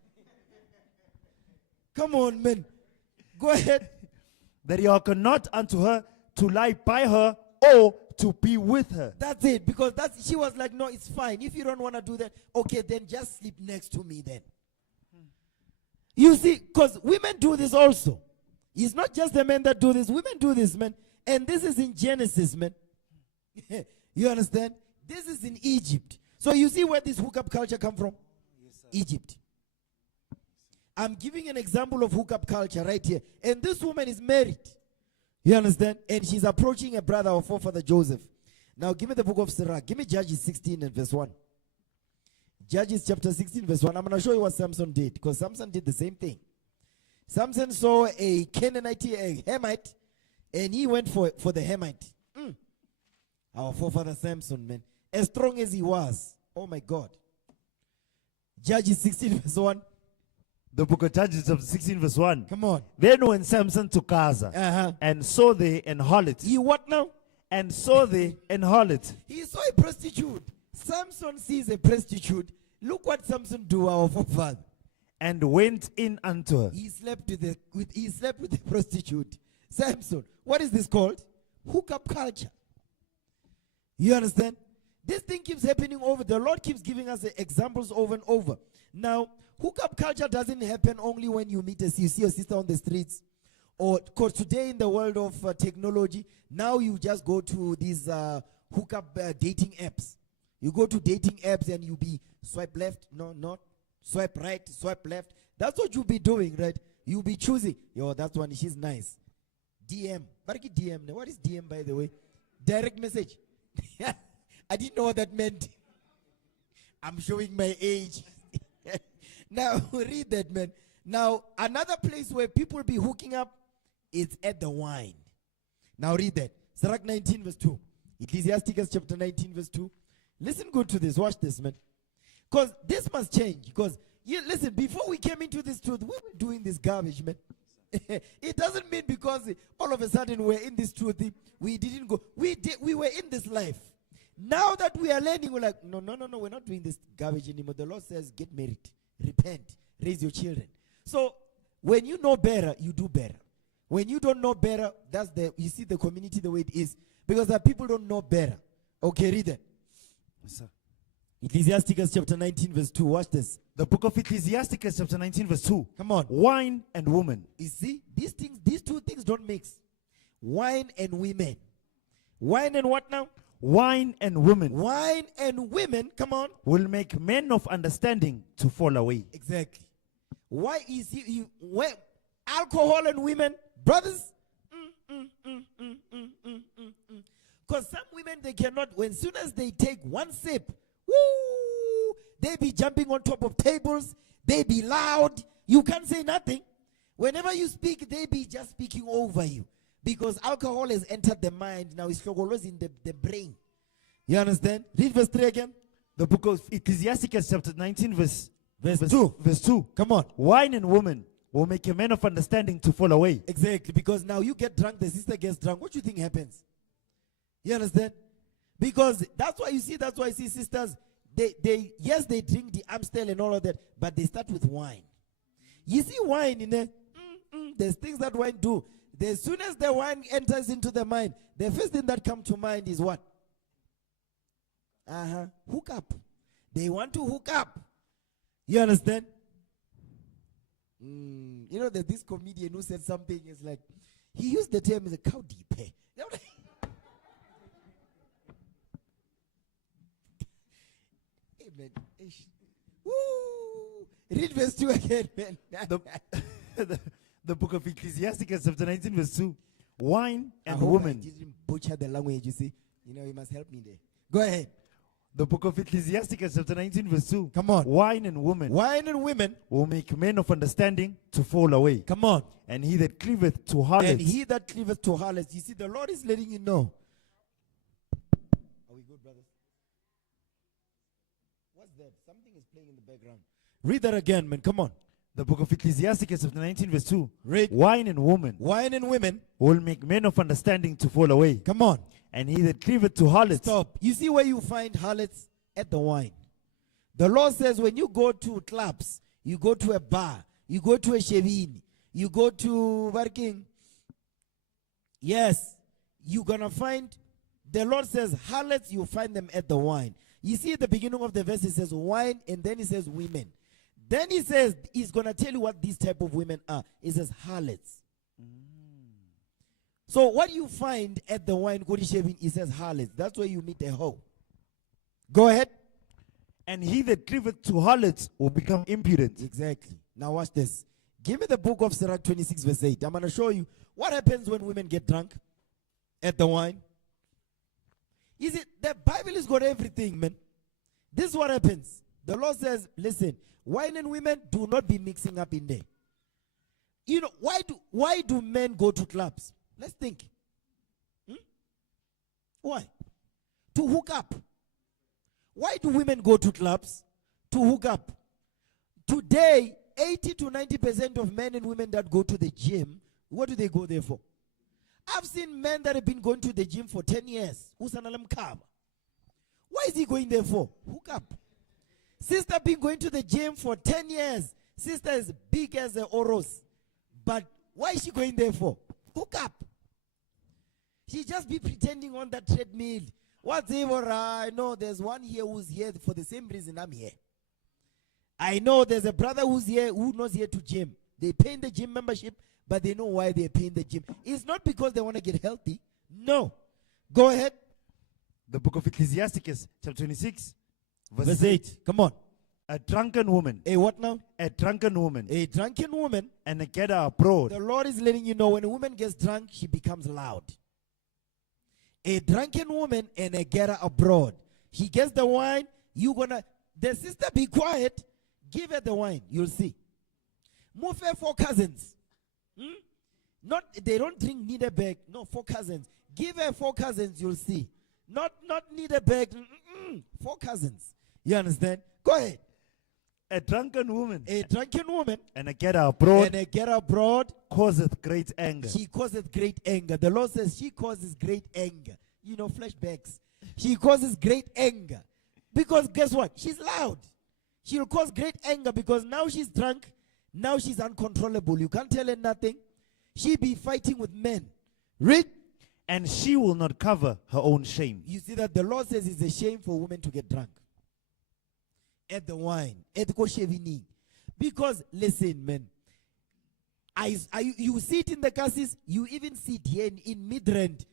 Come on, man. Go ahead. That he hearkened not unto her to lie by her or to be with her. That's it. Because she was like, no, it's fine. If you don't want to do that, okay, then just sleep next to me then. You see, because women do this also. It's not just the men that do this. Women do this, man. And this is in Genesis, man. You understand? This is in Egypt. So you see where this hookup culture come from? Yes, Egypt. I'm giving an example of hookup culture right here. And this woman is married. You understand? And she's approaching a brother or forefather Joseph. Now give me the book of Sirach. Give me Judges 16 and verse 1. Judges chapter 16 verse 1. I'm going to show you what Samson did. Because Samson did the same thing. Samson saw a Canaanite, a Hamite. And he went for the Hamite. Our forefather Samson, man. As strong as he was. Oh my God. Judges 16 verse 1. The book of Judges of 16 verse 1. Come on. Then when Samson to Gaza and saw the an harlot. He what now? And saw the an harlot. He saw a prostitute. Samson sees a prostitute. Look what Samson do, our forefather. And went in unto her. He slept with the prostitute. Samson. What is this called? Hookup culture. You understand? This thing keeps happening over. The Lord keeps giving us examples over and over. Now, hookup culture doesn't happen only when you you see a sister on the streets. Or, because today in the world of technology, now you just go to these hookup dating apps. You go to dating apps and you be swipe left, no, not. Swipe right, swipe left. That's what you'll be doing, right? You'll be choosing. Yo, that one, she's nice. DM. DM. What is DM, by the way? Direct message. I didn't know what that meant. I'm showing my age. Now, read that, man. Now, another place where people be hooking up is at the wine. Now, read that. Sirach 19 verse 2. Ecclesiasticus chapter 19 verse 2. Listen good to this. Watch this, man. Because this must change. Because, listen, before we came into this truth, we were doing this garbage, man. It doesn't mean because all of a sudden we're in this truth, we didn't go. We were in this life. Now that we are learning, we're like, no, we're not doing this garbage anymore. The Lord says, get married, repent, raise your children. So when you know better, you do better. When you don't know better, you see the community the way it is. Because the people don't know better. Okay, read it. Yes, sir. Ecclesiasticus chapter 19 verse 2. Watch this. The book of Ecclesiasticus chapter 19 verse 2. Come on. Wine and woman. You see, these two things don't mix. Wine and women. Wine and what now? Wine and women. Wine and women, come on. Will make men of understanding to fall away. Exactly. Why is alcohol and women, brothers? Because some women, they cannot, as soon as they take one sip, woo, they be jumping on top of tables, they be loud, you can't say nothing. Whenever you speak, they be just speaking over you. Because alcohol has entered the mind, now it's in the brain. You understand? Read verse 3 again. The book of Ecclesiasticus chapter 19 verse 2. Verse 2. Come on. Wine and woman will make a man of understanding to fall away. Exactly, because now you get drunk, the sister gets drunk. What do you think happens? You understand? Because that's why you see sisters, they drink the Amstel and all of that, but they start with wine. You see wine in there, there's things that wine do. As soon as the wine enters into the mind, the first thing that comes to mind is what? Hook up. They want to hook up. You understand? You know, there's this comedian who said something, it's like, he used the term, a cow deep. Amen. Woo! Read verse 2 again, man. The book of Ecclesiasticus chapter 19 verse 2. Wine and I woman. I didn't butcher the language, you see. You know, you must help me there. Go ahead. The book of Ecclesiasticus chapter 19 verse 2. Come on. Wine and woman. Wine and women will make men of understanding to fall away. Come on. And he that cleaveth to harlots. And he that cleaveth to harlots. You see, the Lord is letting you know. Are we good, brothers? What's that? Something is playing in the background. Read that again, man. Come on. The book of Ecclesiastes, chapter 19, verse 2. Read. Wine and woman Wine and women will make men of understanding to fall away. Come on. And he that cleaveth to harlots. Stop. You see where you find harlots? At the wine. The Lord says when you go to clubs, you go to a bar, you go to a shevini, you go to working. Yes, you're going to find, the Lord says harlots, you find them at the wine. You see at the beginning of the verse, it says wine, and then it says women. Then he says, he's going to tell you what these type of women are. It says harlots. So what you find at the wine, it says harlots. That's where you meet a hoe. Go ahead. And he that cleaveth to harlots will become impudent. Exactly. Now watch this. Give me the book of Sirach 26 verse 8. I'm going to show you what happens when women get drunk at the wine. Is it the Bible has got everything, man. This is what happens. The Lord says, listen, wine and women do not be mixing up in there. You know, why do men go to clubs? Let's think. Why? To hook up. Why do women go to clubs? To hook up. Today, 80 to 90% of men and women that go to the gym, what do they go there for? I've seen men that have been going to the gym for 10 years. Why is he going there for? Hook up. Sister been going to the gym for 10 years. Sister is big as a Oros. But why is she going there for? Hook up. She just be pretending on that treadmill. What's ever? I know there's one here who's here for the same reason I'm here. I know there's a brother who's here who knows here to gym. They pay the gym membership, but they know why they're paying the gym. It's not because they want to get healthy. No. Go ahead. The book of Ecclesiastes, chapter 26, verse 8. Come on. A drunken woman. A what now? A drunken woman. A drunken woman. And a getter abroad. The Lord is letting you know when a woman gets drunk, she becomes loud. A drunken woman and a getter abroad. She gets the wine. The sister be quiet. Give her the wine. You'll see. Move her 4 cousins. They don't drink need a bag. No, 4 cousins. Give her 4 cousins. You'll see. Not need a bag. 4 cousins. You understand? Go ahead. A drunken woman. A drunken woman. And a getter abroad. And a getter abroad. Causeth great anger. She causeth great anger. The Lord says she causes great anger. You know, flashbacks. She causes great anger. Because guess what? She's loud. She'll cause great anger because now she's drunk. Now she's uncontrollable. You can't tell her nothing. She be fighting with men. Read. And she will not cover her own shame. You see that the Lord says it's a shame for women to get drunk. At the wine. At the koshevini. Because, listen, man. You see it in the cassis. You even see it here in Midrand.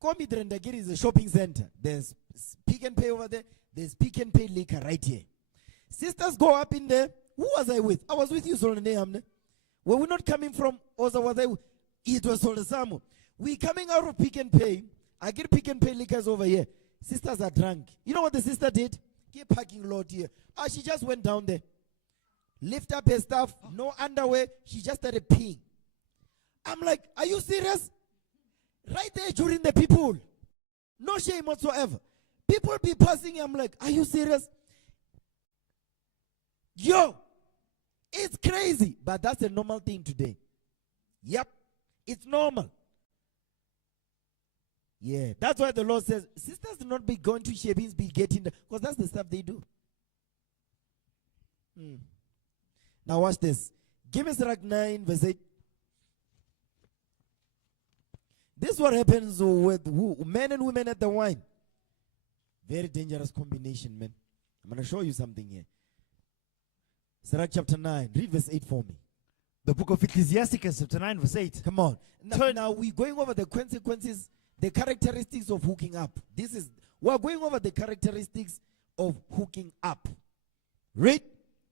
Midrand again is a shopping center. There's Pick and Pay over there. There's Pick and Pay liquor right here. Sisters go up in there. Who was I with? I was with you, Solane. Were we not coming from Oza? It was Solesamo. We coming out of Pick and Pay. I get Pick and Pay liquors over here. Sisters are drunk. You know what the sister did? Get parking lot here. She just went down there. Lift up her stuff. No underwear. She just started peeing. I'm like, are you serious? Right there during the people. No shame whatsoever. People be passing. I'm like, are you serious? Yo, it's crazy. But that's a normal thing today. Yep, it's normal. Yeah, that's why the Lord says, sisters do not be going to Shebins, be getting because that's the stuff they do. Now watch this. Give me Sirach 9 verse 8. This is what happens with men and women at the wine. Very dangerous combination, man. I'm going to show you something here. Sirach chapter 9. Read verse 8 for me. The book of Ecclesiastes chapter 9 verse 8. Come on. Now we're going over the consequences, the characteristics of hooking up. We're going over the characteristics of hooking up. Read.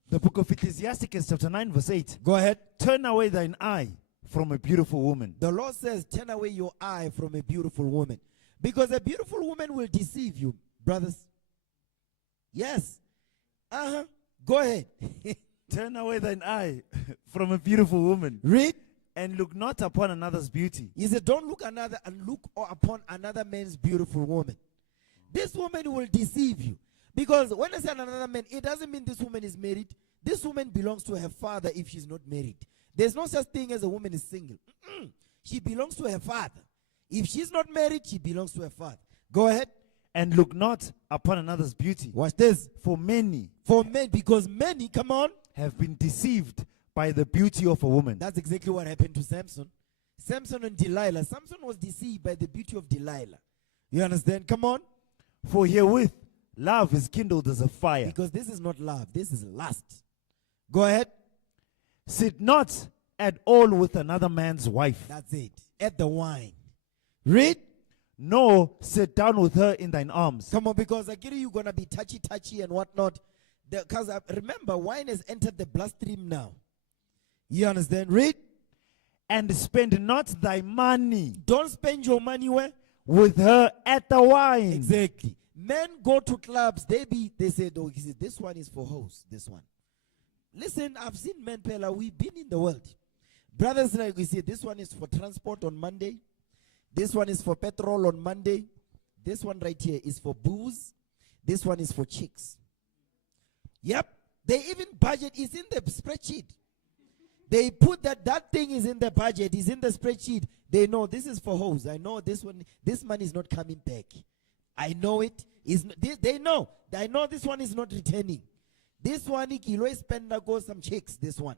The book of Ecclesiastes chapter 9 verse 8. Go ahead. Turn away thine eye from a beautiful woman. The Lord says, turn away your eye from a beautiful woman. Because a beautiful woman will deceive you, brothers. Yes. Go ahead. Turn away thine eye from a beautiful woman. Read. And look not upon another's beauty. He said, don't look upon another man's beautiful woman. This woman will deceive you. Because when I say another man, it doesn't mean this woman is married. This woman belongs to her father if she's not married. There's no such thing as a woman is single. She belongs to her father. If she's not married, she belongs to her father. Go ahead. And look not upon another's beauty. Watch this. For many because many, come on, have been deceived by the beauty of a woman. That's exactly what happened to Samson. Samson and Delilah. Samson was deceived by the beauty of Delilah. You understand? Come on. For herewith love is kindled as a fire. Because this is not love. This is lust. Go ahead. Sit not at all with another man's wife. That's it. At the wine. Read. No, sit down with her in thine arms. Come on, because I get you're going to be touchy and whatnot. Because remember, wine has entered the bloodstream now. You understand? Read. And spend not thy money. Don't spend your money where? With her at the wine. Exactly. Men go to clubs. They say, oh, this one is for hoes. This one. Listen, I've seen men, Pella. We've been in the world. Brothers, like we say, this one is for transport on Monday. This one is for petrol on Monday. This one right here is for booze. This one is for chicks. Yep. They even budget is in the spreadsheet. They put that thing is in the budget, is in the spreadsheet. They know this is for hoes. I know this money is not coming back. I know it. They know. I know this one is not returning. This one, kilo spend go some chicks. This one.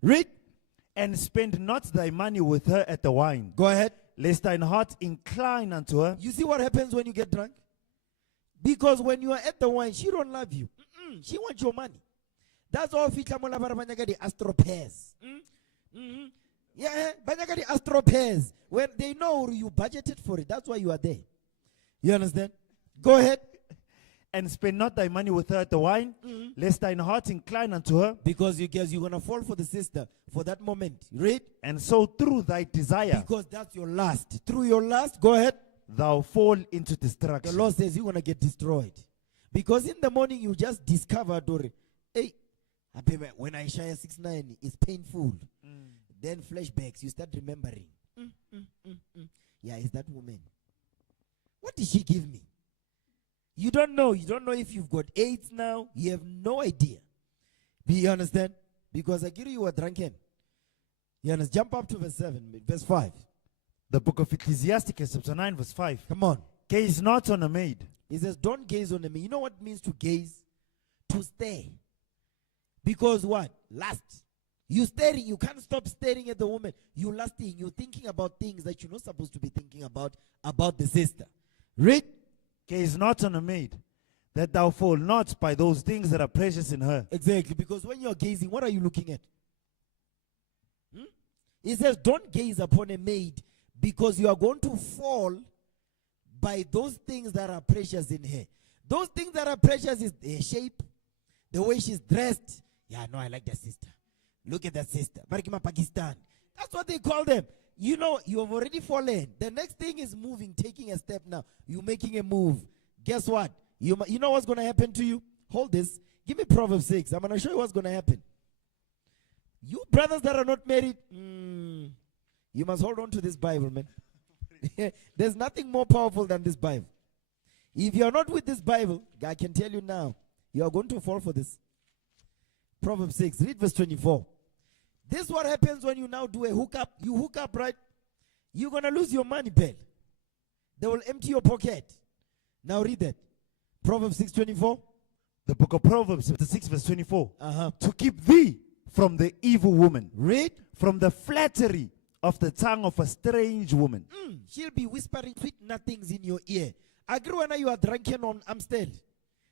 Read. And spend not thy money with her at the wine. Go ahead. Lest thine heart incline unto her. You see what happens when you get drunk? Because when you are at the wine, she don't love you. She wants your money. That's all fitla mola barabanya di astro pairs. Yeah, banya di astro pairs. When they know you budgeted for it, that's why you are there. You understand? Go ahead. And spend not thy money with her at the wine, lest thine heart incline unto her. Because you guess you're gonna fall for the sister for that moment. Read. And so through thy desire, because that's your lust. Through your lust, go ahead. Thou fall into destruction. The Lord says you're gonna get destroyed. Because in the morning you just discover, hey, when Isaiah 6:9 is painful. Then flashbacks, you start remembering. Yeah, it's that woman. What did she give me? You don't know. You don't know if you've got AIDS now. You have no idea. You understand? Because I give you were drunken. You understand? Jump up to verse 5. The book of Ecclesiasticus, chapter 9, verse 5. Come on. Gaze not on a maid. He says, don't gaze on a maid. You know what it means to gaze? To stare. Because what? Lust. You staring. You can't stop staring at the woman. You lusting. You're thinking about things that you're not supposed to be thinking about the sister. Read. Gaze not on a maid, that thou fall not by those things that are precious in her. Exactly, because when you're gazing, what are you looking at? He says, don't gaze upon a maid, because you are going to fall by those things that are precious in her. Those things that are precious is her shape, the way she's dressed. Yeah, no, I like that sister. Look at that sister. Marikima Pakistan. That's what they call them. You know, you have already fallen. The next thing is moving, taking a step now. You're making a move. Guess what? You know what's going to happen to you? Hold this. Give me Proverbs 6. I'm going to show you what's going to happen. You brothers that are not married, you must hold on to this Bible, man. There's nothing more powerful than this Bible. If you're not with this Bible, I can tell you now, you are going to fall for this. Proverbs 6. Read verse 24. This is what happens when you now do a hookup. You hook up, right? You're going to lose your money, pal. They will empty your pocket. Now read that. Proverbs 6:24. The book of Proverbs, chapter 6, verse 24. To keep thee from the evil woman. Read. From the flattery of the tongue of a strange woman. She'll be whispering sweet nothings in your ear. Agree when you are drunken on Amstel.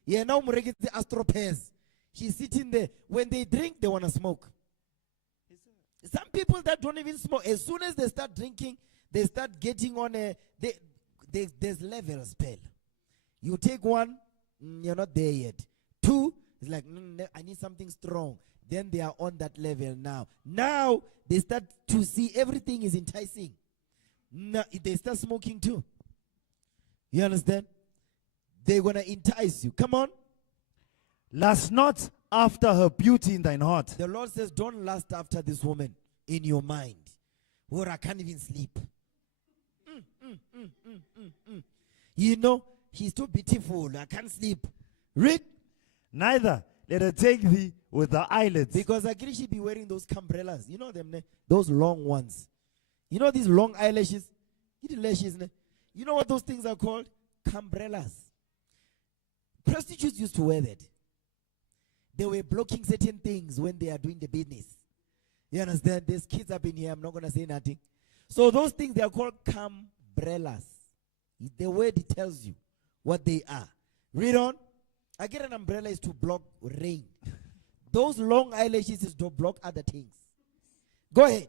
Yeah, now the astro pairs. She's sitting there. When they drink, they want to smoke. Some people that don't even smoke, as soon as they start drinking, they start getting on there's levels, pal. You take one, you're not there yet. Two, it's like, I need something strong. Then they are on that level now. Now, they start to see everything is enticing. Now, they start smoking too. You understand? They're going to entice you. Come on. Lust not after her beauty in thine heart. The Lord says, don't lust after this woman in your mind. Or I can't even sleep. You know, she's too beautiful. I can't sleep. Read. Neither let her take thee with the eyelids. Because Agri should be wearing those umbrellas. You know them, ne? Those long ones. You know these long eyelashes? Ne? You know what those things are called? Umbrellas. Prostitutes used to wear that. They were blocking certain things when they are doing the business. You understand? There's kids up in here. I'm not going to say nothing. So those things, they are called umbrellas. The word, it tells you what they are. Read on. I get an umbrella is to block rain. Those long eyelashes is to block other things. Go ahead.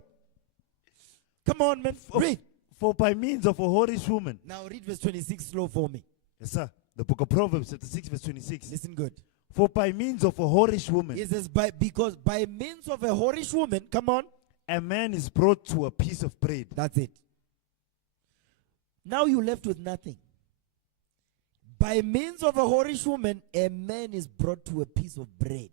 Come on, man. Read. For by means of a whorish woman. Now read verse 26 slow for me. Yes, sir. The book of Proverbs, chapter 6, verse 26. Listen good. For by means of a whorish woman. It says, because by means of a whorish woman, come on. A man is brought to a piece of bread. That's it. Now you're left with nothing. By means of a whorish woman, a man is brought to a piece of bread.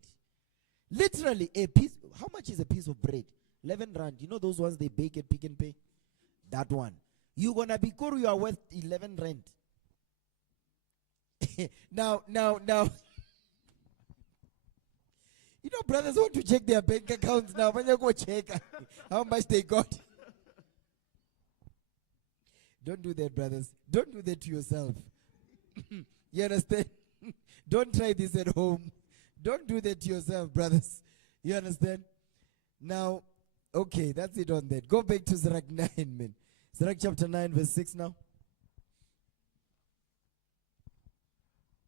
Literally, a piece. How much is a piece of bread? 11 rand. You know those ones they bake at Pick and Pay? That one. You're going to be cool, you are worth 11 rand. Now. You know, brothers want to check their bank accounts now. When you go check how much they got. Don't do that, brothers. Don't do that to yourself. You understand? Don't try this at home. Don't do that to yourself, brothers. You understand? Now, okay, that's it on that. Go back to Sirach 9, man. Sirach chapter 9, verse 6 now.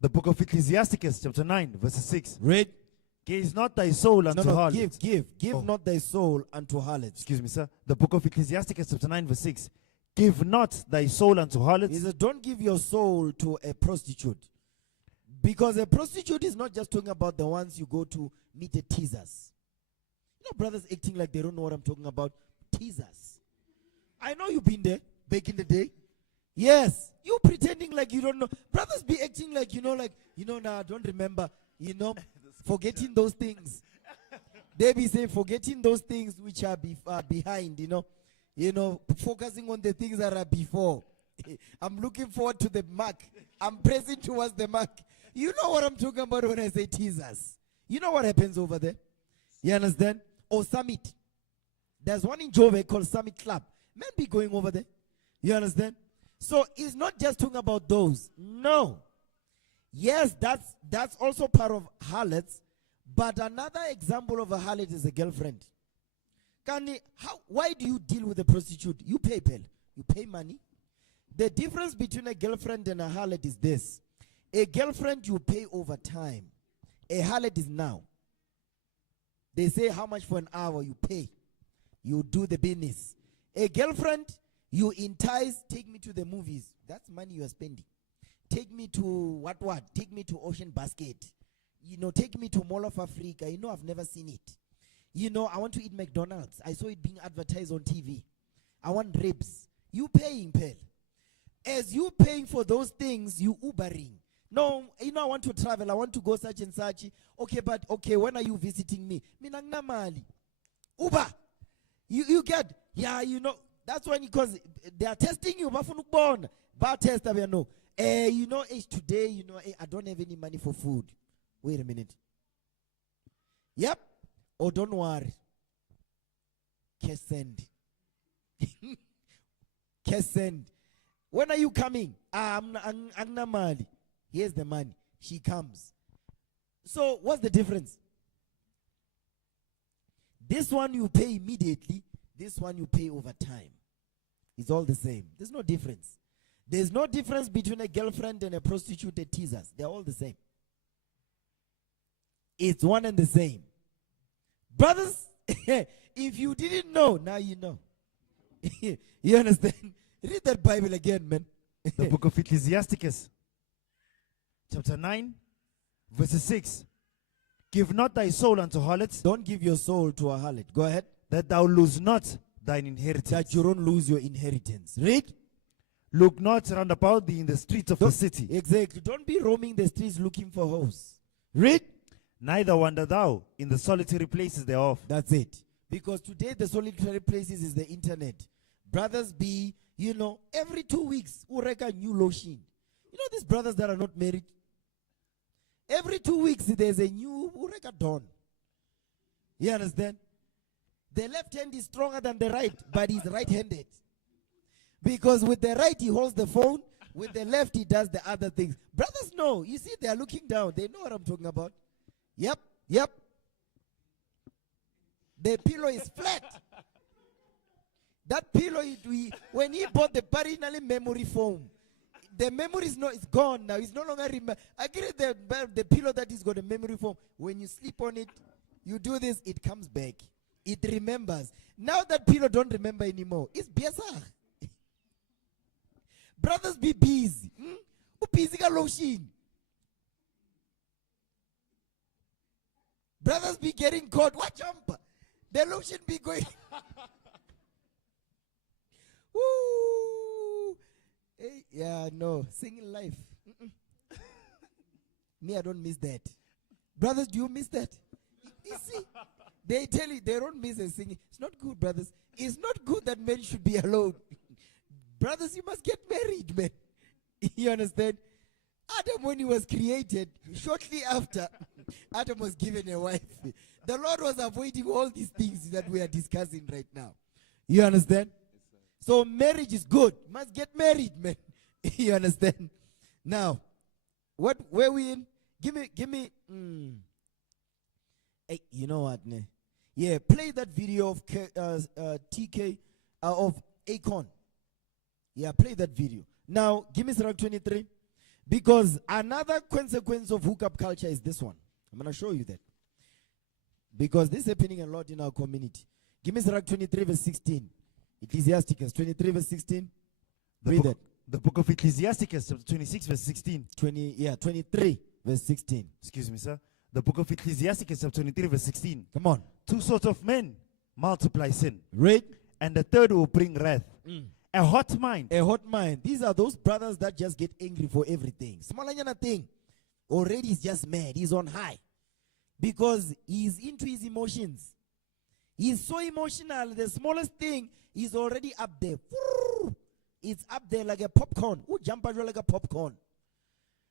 The book of Ecclesiasticus, chapter 9, verse 6. Read. Gaze not thy soul unto harlots. Give not thy soul unto harlots. Excuse me, sir. The book of Ecclesiasticus, chapter 9, verse 6. Give not thy soul unto harlots. He says, don't give your soul to a prostitute. Because a prostitute is not just talking about the ones you go to meet the teasers. You know, brothers acting like they don't know what I'm talking about. Teasers. I know you've been there back in the day. Yes. You pretending like you don't know. Brothers be acting like, nah, I don't remember. Forgetting those things. They be saying, forgetting those things which are behind, focusing on the things that are before. I'm looking forward to the mark. I'm pressing towards the mark. You know what I'm talking about when I say teasers. You know what happens over there? You understand? Or Summit. There's one in Jove called Summit Club. Men be going over there. You understand? So it's not just talking about those. No. Yes, that's also part of harlots. But another example of a harlot is a girlfriend. Why do you deal with a prostitute? You pay, pal. You pay money. The difference between a girlfriend and a harlot is this. A girlfriend you pay over time. A harlot is now. They say how much for an hour you pay. You do the business. A girlfriend, you entice, take me to the movies. That's money you are spending. Take me to what? Take me to Ocean Basket. Take me to Mall of Africa. I've never seen it. I want to eat McDonald's. I saw it being advertised on TV. I want ribs. You paying, pal. As you paying for those things, you Ubering. No, I want to travel. I want to go such and such. Okay, when are you visiting me? Minangnamali. Uber. You get, that's when, because they are testing you. Bad test, no. It's today, I don't have any money for food. Wait a minute. Yep. Oh, don't worry. Cash send. Cash send. When are you coming? I'm Mali. Here's the money. She comes. So what's the difference? This one you pay immediately. This one you pay over time. It's all the same. There's no difference. There's no difference between a girlfriend and a prostitute at teasers. They're all the same. It's one and the same. Brothers, if you didn't know, now you know. You understand? Read that Bible again, man. The book of Ecclesiasticus, chapter 9, verse 6. Give not thy soul unto harlots. Don't give your soul to a harlot. Go ahead. That thou lose not thine inheritance. That you don't lose your inheritance. Read. Look not round about thee in the streets of the city. Exactly. Don't be roaming the streets looking for hoes. Read. Neither wander thou in the solitary places thereof. That's it. Because today the solitary places is the internet. Brothers be, every 2 weeks, ureka new lotion. These brothers that are not married, Every 2 weeks, there's a new dawn. You understand? The left hand is stronger than the right, but he's right-handed. Because with the right, he holds the phone. With the left, he does the other things. Brothers know. You see, they are looking down. They know what I'm talking about. Yep. The pillow is flat. That pillow, when he bought the parental memory foam, the memory is gone now. It's no longer remember. I get the pillow that is got a memory foam. When you sleep on it, you do this, it comes back. It remembers. Now that pillow don't remember anymore. It's biasa. Brothers, be busy. Busy ka lotion. Brothers be getting caught. What jump? The lotion be going. Woo. Hey, yeah, no. Singing life. Me, I don't miss that. Brothers, do you miss that? You see, they tell you they don't miss a singing. It's not good, brothers. It's not good that men should be alone. Brothers, you must get married, man. You understand? Adam, when he was created, shortly after, Adam was given a wife. The Lord was avoiding all these things that we are discussing right now. You understand? So marriage is good. Must get married, man. You understand? Now, where we in? Give me. Hey, you know what, ne? Yeah, play that video of TK of Akon. Yeah, play that video. Now, give me Sirach 23. Because another consequence of hookup culture is this one. I'm going to show you that. Because this is happening a lot in our community. Give me Sirach 23 verse 16. Ecclesiasticus 23 verse 16. Read that. The book of Ecclesiasticus, chapter 26 verse 16. 23 verse 16. Excuse me, sir. The book of Ecclesiasticus, chapter 23 verse 16. Come on. Two sorts of men multiply sin. Read. And the third will bring wrath. A hot mind. A hot mind. These are those brothers that just get angry for everything. Small thing. Already he's just mad. He's on high. Because he's into his emotions. He's so emotional. The smallest thing is already up there. It's up there like a popcorn. Who jump out like a popcorn?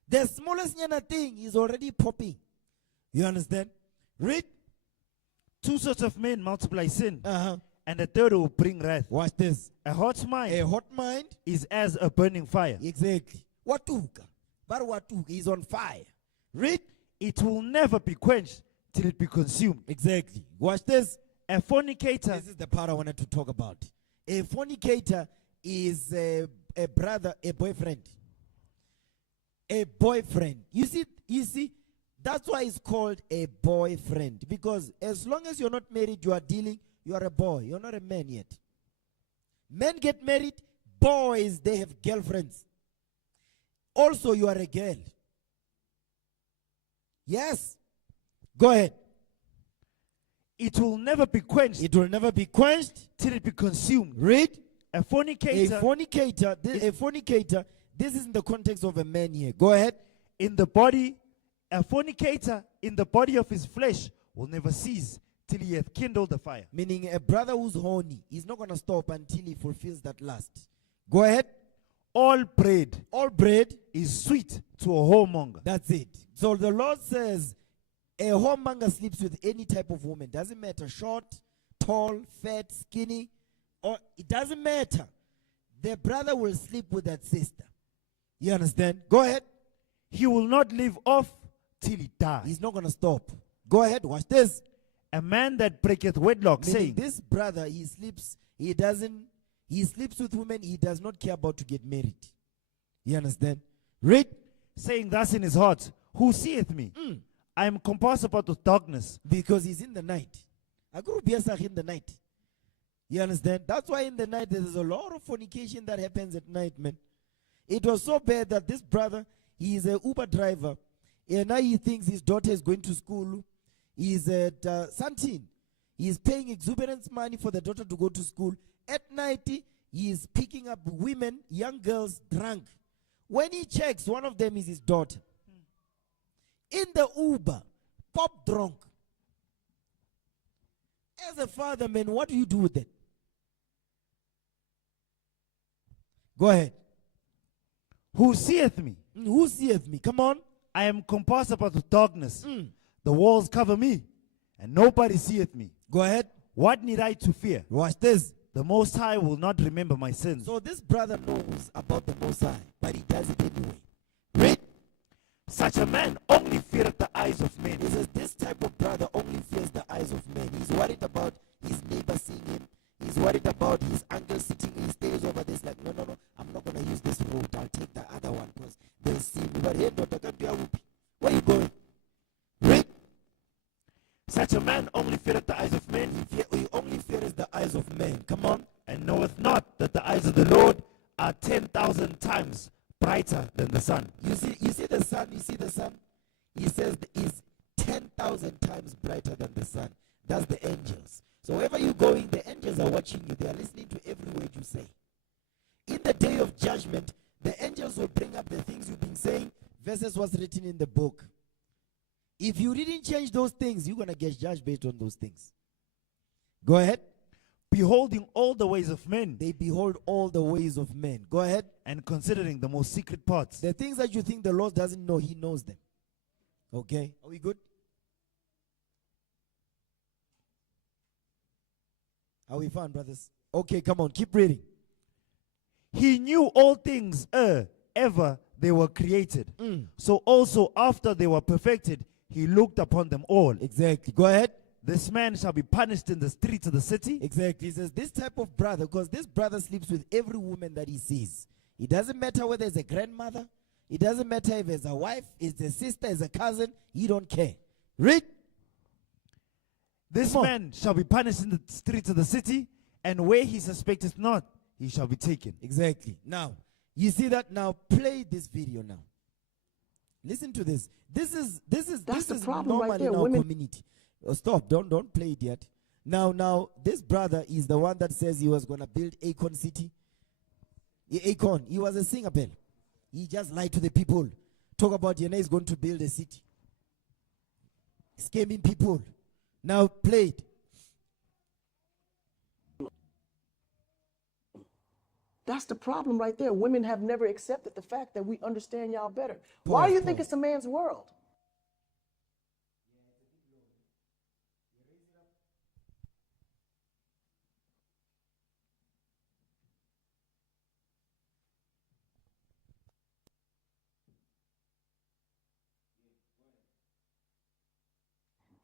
The smallest thing is already popping. You understand? Read. Two sorts of men multiply sin. Uh-huh. And the third will bring wrath. Watch this. A hot mind. A hot mind is as a burning fire. Exactly. Watuka. But Watuka is on fire. Read. It will never be quenched till it be consumed. Exactly. Watch this. A fornicator. This is the part I wanted to talk about. A fornicator is a brother, a boyfriend. A boyfriend. You see, that's why it's called a boyfriend. Because as long as you're not married, you are a boy. You're not a man yet. Men get married. Boys, they have girlfriends. Also, you are a girl. Yes. Go ahead. It will never be quenched. It will never be quenched till it be consumed. Read. A fornicator. A fornicator. This is in the context of a man here. Go ahead. A fornicator in the body of his flesh will never cease till he hath kindled the fire. Meaning a brother who's horny, he's not going to stop until he fulfills that lust. Go ahead. All bread is sweet to a whoremonger. That's it. So the Lord says a whoremonger sleeps with any type of woman. Doesn't matter, short, tall, fat, skinny, or it doesn't matter. The brother will sleep with that sister. You understand? Go ahead. He will not leave off till he dies. He's not going to stop. Go ahead. Watch this. A man that breaketh wedlock, saying, this brother, he sleeps with women, he does not care about to get married. You understand? Read. Saying thus in his heart, who seeth me? I am compassed about with darkness. Because he's in the night. I grew up in the night. You understand? That's why in the night there's a lot of fornication that happens at night, man. It was so bad that this brother, he is an Uber driver, and now he thinks his daughter is going to school. He's at Santin. He's paying exuberant money for the daughter to go to school. At night, he is picking up women, young girls, drunk. When he checks, one of them is his daughter. In the Uber, pop drunk. As a father, man, what do you do with it? Go ahead. Who seeth me? Who seeth me? Come on. I am compassed about with darkness. The walls cover me, and nobody seeth me. Go ahead. What need I to fear? Watch this. The Most High will not remember my sins. So this brother knows about the Most High, but he does it anyway. Read. Such a man only feareth the eyes of men. He says this type of brother only fears the eyes of men. He's worried about his neighbor seeing him. He's worried about his uncle sitting in stairs over this. Like, no, I'm not going to use this road. I'll take the other one because they'll see me. But hey, daughter, can't be a whoopee. Where you going? Read. Such a man only feareth the eyes of men. He only fears the eyes of men. Come on. And knoweth not that the eyes of the Lord are 10,000 times brighter than the sun. You see the sun. You see the sun. He says is 10,000 times brighter than the sun. That's the angels. So wherever you're going, the angels are watching you. They are listening to every word you say. In the day of judgment, the angels will bring up the things you've been saying versus what's written in the book. If you didn't change those things, you're going to get judged based on those things. Go ahead. Beholding all the ways of men. They behold all the ways of men. Go ahead. And considering the most secret parts. The things that you think the Lord doesn't know, he knows them. Okay? Are we good? Are we fine, brothers? Okay, come on, keep reading. He knew all things ever they were created. So also after they were perfected, he looked upon them all. Exactly. Go ahead. This man shall be punished in the streets of the city. Exactly. He says this type of brother, because this brother sleeps with every woman that he sees. It doesn't matter whether it's a grandmother. It doesn't matter if it's a wife, it's a sister, it's a cousin. He don't care. Read. This man shall be punished in the streets of the city, and where he suspecteth not, he shall be taken. Exactly. Now, you see that? Now, play this video now. Listen to this. This is normal right there, in our women. community. Oh, stop! Don't play it yet. Now, this brother is the one that says he was gonna build Akon City. Akon, he was a singer, Bell. He just lied to the people. Talk about Yana is going to build a city. Scamming people. Now play it. That's the problem right there. Women have never accepted the fact that we understand y'all better. Why do you think it's a man's world?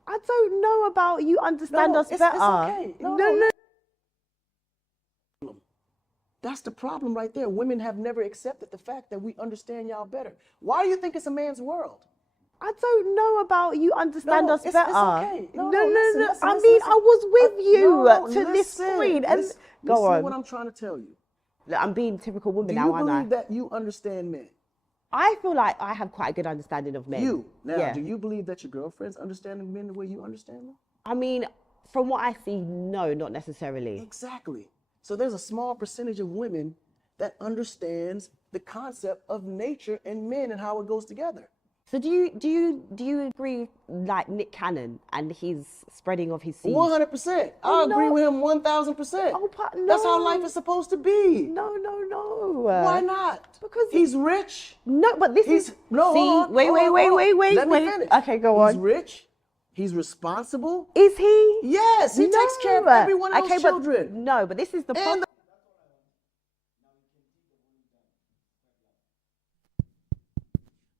I don't know about you understand us it's better. okay. No. That's the problem right there. Women have never accepted the fact that we understand y'all better. Why do you think it's a man's world? I don't know about you understand us it's better. okay. No. Listen, I mean, I was with you to this listen, point. And go listen on. what I'm trying to tell you. Look, I'm being typical woman Do now, you aren't I? believe that you understand men? I feel like I have quite a good understanding of men. Now, Yeah. do you believe that your girlfriends understand men the way you understand them? I mean, from what I see, no, not necessarily. Exactly. So there's a small percentage of women that understands the concept of nature and men and how it goes together. So do you agree like Nick Cannon and his spreading of his seed? 100%. I agree with him 1,000%. Oh, but That's how no. life is supposed to be. No. Why not? Because he's rich. No, but this is no. See, hold on, wait. Let me finish. Okay, go on. He's rich. He's responsible. Is he? Yes, he takes care of every one of those but children. no, but this is the problem.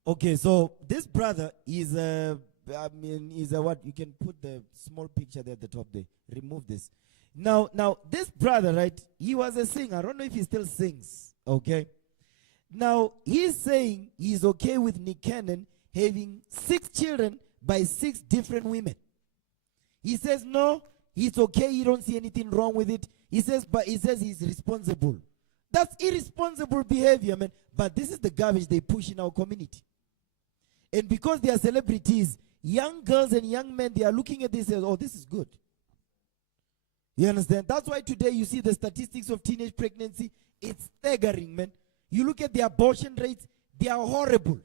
Okay, so this brother is what you can put the small picture there at the top there. Remove this. Now this brother, right? He was a singer. I don't know if he still sings. Okay. Now he's saying he's okay with Nick Cannon having 6 children by 6 different women. He says no, it's okay. He don't see anything wrong with it. He says he's responsible. That's irresponsible behavior, man. But this is the garbage they push in our community. And because they are celebrities, young girls and young men, they are looking at this and, oh, this is good. You understand? That's why today you see the statistics of teenage pregnancy. It's staggering, man. You look at the abortion rates, they are horrible.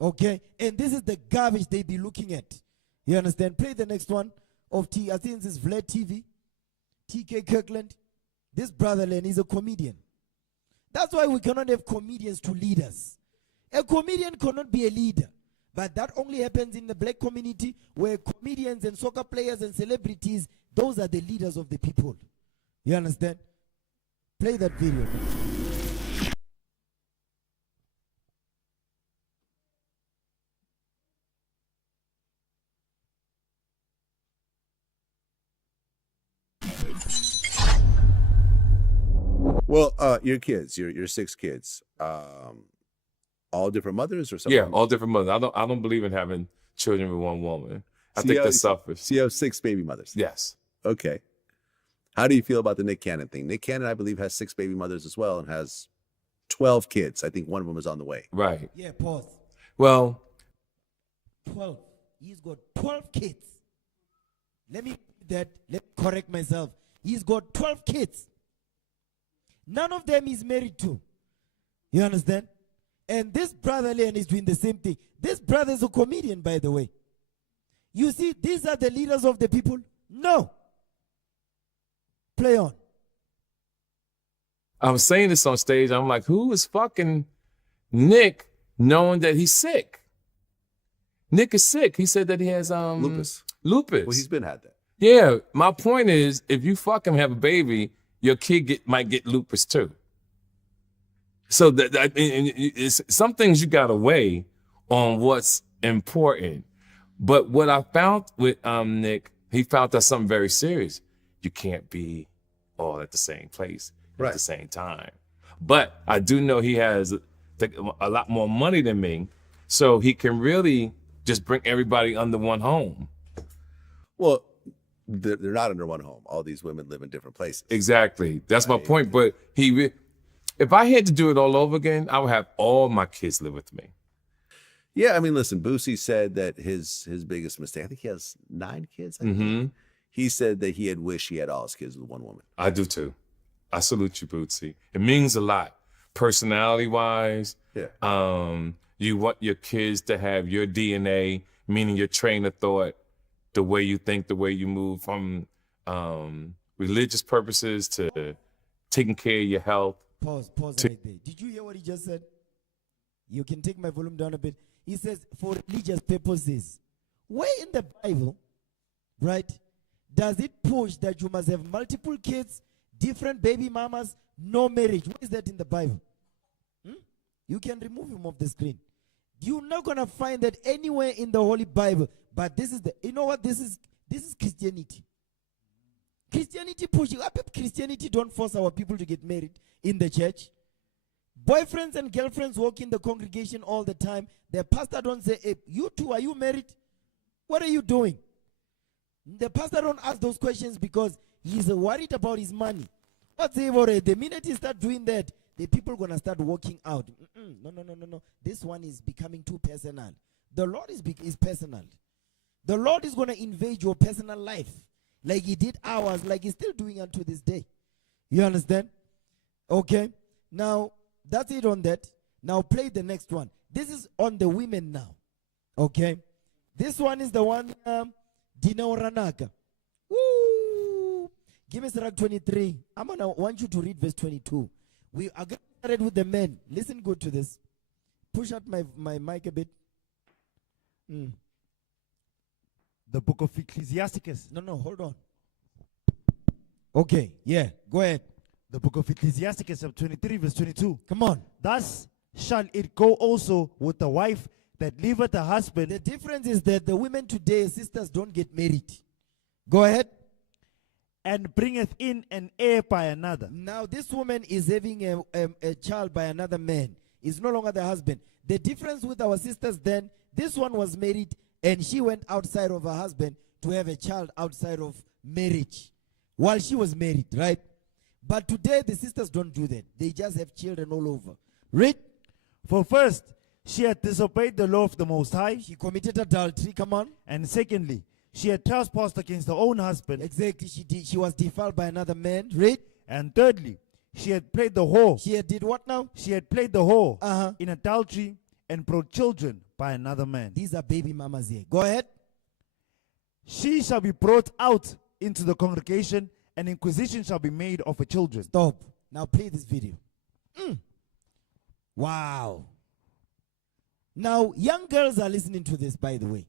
Okay? And this is the garbage they be looking at. You understand? Play the next one of I think this is Vlad TV. TK Kirkland. This brother, Len, is a comedian. That's why we cannot have comedians to lead us. A comedian cannot be a leader. But that only happens in the black community, where comedians and soccer players and celebrities, those are the leaders of the people. You understand? Play that video. Well, your kids, your 6 kids, all different mothers or something? Yeah, all different mothers. I don't believe in having children with one woman. I So think you that's selfish. So you have 6 baby mothers? Yes. Okay. How do you feel about the Nick Cannon thing? Nick Cannon, I believe, has 6 baby mothers as well and has 12 kids. I think one of them is on the way. Right. Yeah, pause. Well, 12. He's got 12 kids. Let me correct myself. He's got 12 kids. None of them is married to. You understand? And this brother Leon is doing the same thing. This brother is a comedian, by the way. You see, these are the leaders of the people? No. Play on. I was saying this on stage. I'm like, who is fucking Nick knowing that he's sick? Nick is sick. He said that he has Lupus. Lupus. Well, he's been had that. Yeah. My point is, if you fucking have a baby, your kid might get lupus too. So it's some things you gotta weigh on what's important. But what I found with Nick, he found out something very serious. You can't be all at the same place at the same time. But I do know he has a lot more money than me, so he can really just bring everybody under one home. Well, they're not under one home. All these women live in different places. Exactly. That's my point. But if I had to do it all over again, I would have all my kids live with me. Yeah, I mean, listen, Boosie said that his biggest mistake, I think he has 9 kids, I think. He said that he had wished he had all his kids with one woman. I do too. I salute you, Bootsy. It means a lot. Personality-wise, you want your kids to have your DNA, meaning your train of thought, the way you think, the way you move, from religious purposes to taking care of your health. Pause right there. Did you hear what he just said? You can take my volume down a bit. He says, for religious purposes. Where in the Bible, right, does it push that you must have multiple kids, different baby mamas, no marriage? Where is that in the Bible? You can remove him off the screen. You're not going to find that anywhere in the Holy Bible. But this is you know what? This is Christianity. Christianity pushes. Christianity don't force our people to get married in the church. Boyfriends and girlfriends walk in the congregation all the time. The pastor don't say, hey, you two, are you married? What are you doing? The pastor don't ask those questions because he's worried about his money. But the minute he start doing that, the people are going to start walking out. No. This one is becoming too personal. The Lord is personal. The Lord is going to invade your personal life like he did ours, like he's still doing unto this day. You understand? Okay. Now, that's it on that. Now, play the next one. This is on the women now. Okay. This one is the one, Dina Oranaka. Woo! Give me Sirach 23. I'm going to want you to read verse 22. We are getting started with the men. Listen good to this. Push out my mic a bit. The book of Ecclesiasticus. No, hold on. Okay, yeah, go ahead. The book of Ecclesiasticus, chapter 23, verse 22. Come on. Thus shall it go also with the wife that leaveth her husband. The difference is that the women today, sisters, don't get married. Go ahead. And bringeth in an heir by another. Now this woman is having a child by another man. It's no longer the husband. The difference with our sisters then, this one was married and she went outside of her husband to have a child outside of marriage while she was married, right? But today the sisters don't do that. They just have children all over. Read. For first, she had disobeyed the law of the Most High. She committed adultery, come on. And secondly, she had trespassed against her own husband. Exactly, she was defiled by another man. Read. And thirdly, she had played the whore. She had did what now? She had played the whore in adultery and brought children by another man. These are baby mamas here. Go ahead. She shall be brought out into the congregation, and inquisition shall be made of her children. Stop. Now play this video. Wow. Now, young girls are listening to this, by the way.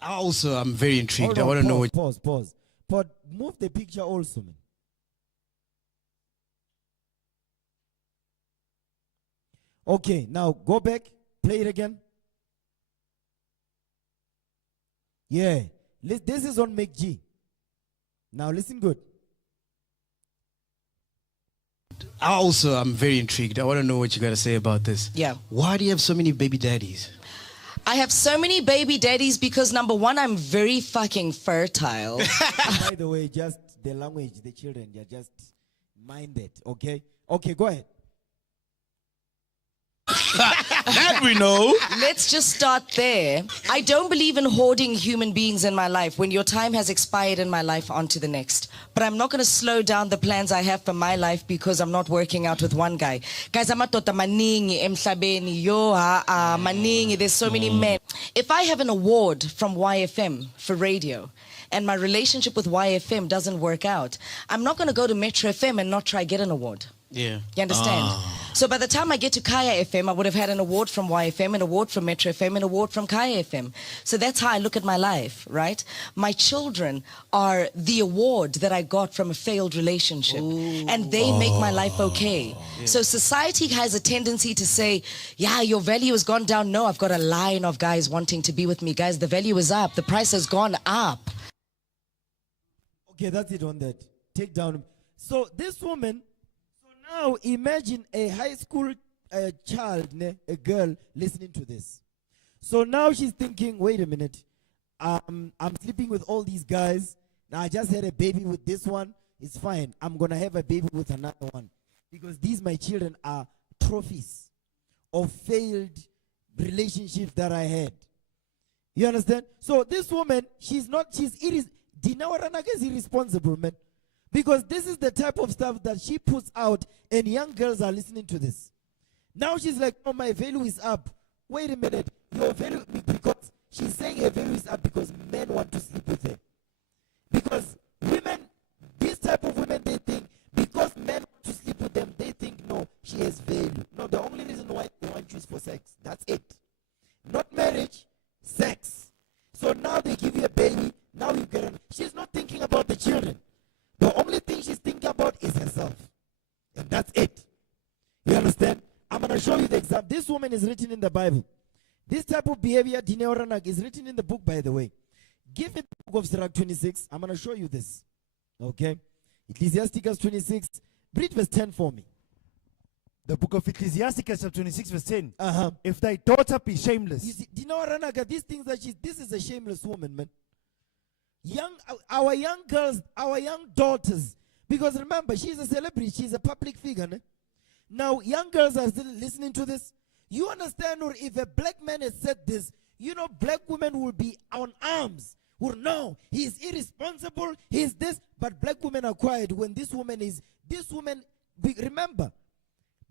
Also, I'm very intrigued. Hold I on, want to know what. Pause. But move the picture also, man. Okay, now go back. Play it again. Yeah. This is on Make G. Now listen good. Also, I'm very intrigued. I want to know what you got to say about this. Yeah. Why do you have so many baby daddies? I have so many baby daddies because number one, I'm very fucking fertile. By the way, just the language, the children, they're just minded, okay? Okay, go ahead. That we know. Let's just start there. I don't believe in hoarding human beings in my life. When your time has expired in my life, on to the next. But I'm not going to slow down the plans I have for my life because I'm not working out with one guy. Guys, I'm maningi emhlabeni yo maningi. There's so many men. If I have an award from YFM for radio, and my relationship with YFM doesn't work out, I'm not going to go to Metro FM and not try get an award. Yeah. You understand? So by the time I get to Kaya FM, I would have had an award from YFM, an award from Metro FM, an award from Kaya FM. So that's how I look at my life, right? My children are the award that I got from a failed relationship. And they make my life okay. Yeah. So society has a tendency to say, yeah, your value has gone down. No, I've got a line of guys wanting to be with me. Guys, the value is up. The price has gone up. Okay, that's it on that. Take down. So this woman, so now imagine a high school child, a girl listening to this. So now she's thinking, wait a minute, I'm sleeping with all these guys. Now I just had a baby with this one. It's fine. I'm going to have a baby with another one. Because these, my children, are trophies of failed relationships that I had. You understand? So this woman, Dinawaranaga is irresponsible, man. Because this is the type of stuff that she puts out, and young girls are listening to this. Now she's like, oh, my value is up. Wait a minute. Your value, because she's saying her value is up because men want to sleep with her. Because women, this type of women, they think, because men want to sleep with them, they think, no, she has value. No, the only reason why they want you is for sex. That's it. Not marriage, sex. So now they give you a baby. Now you get it. She's not thinking about the children. The only thing she's thinking about is herself. And that's it. You understand? I'm going to show you the example. This woman is written in the Bible. This type of behavior, Dineoranak, is written in the book, by the way. Give it the book of Sirach 26. I'm going to show you this. Okay? Ecclesiasticus 26. Read verse 10 for me. The book of Ecclesiasticus, chapter 26, verse 10. If thy daughter be shameless. You see, Dineoranak, these things that this is a shameless woman, man. Our young girls, our young daughters, because remember, she's a celebrity, she's a public figure. Ne? Now, young girls are still listening to this. You understand, or if a black man has said this, you know, black women will be on arms. Will no, he is irresponsible, he is this, but black women are quiet when this woman, remember,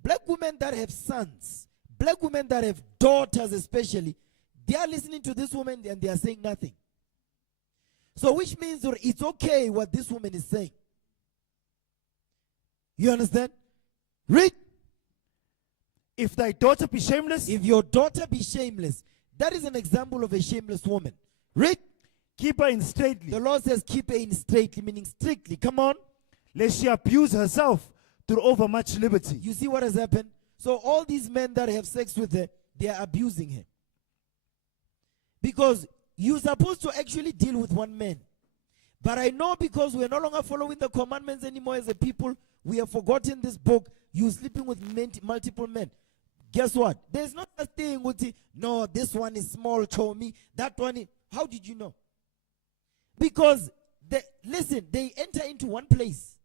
black women that have sons, black women that have daughters especially, they are listening to this woman and they are saying nothing. So which means it's okay what this woman is saying. You understand? Read. If thy daughter be shameless. If your daughter be shameless. That is an example of a shameless woman. Read. Keep her in straitly. The Lord says keep her in straitly, meaning strictly. Come on. Lest she abuse herself through overmuch liberty. You see what has happened? So all these men that have sex with her, they are abusing her. Because you're supposed to actually deal with one man. But I know because we're no longer following the commandments anymore as a people, we have forgotten this book. You're sleeping with multiple men. Guess what? There's not a thing with no, this one is small, show me. That one is, how did you know? Because, they enter into one place.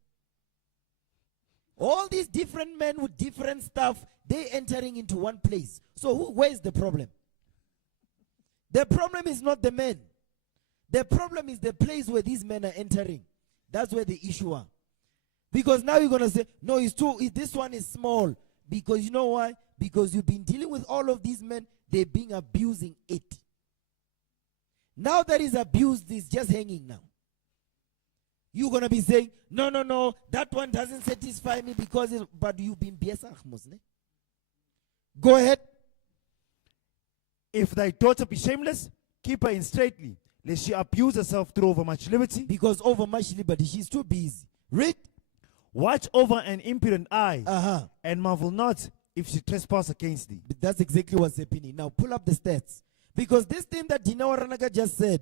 All these different men with different stuff, they entering into one place. So where is the problem? The problem is not the men. The problem is the place where these men are entering. That's where the issue are. Because now you're going to say, no, this one is small. Because you know why? Because you've been dealing with all of these men, they're being abusing it. Now that is abused, it's just hanging now. You're going to be saying, no, that one doesn't satisfy me but you've been biasach. Go ahead. If thy daughter be shameless, keep her in straitly, lest she abuse herself through overmuch liberty. Because over much liberty, she's too busy. Read. Watch over an impudent eye, Uh-huh. and marvel not if she trespass against thee. But that's exactly what's happening. Now pull up the stats. Because this thing that Dina Waranaga just said,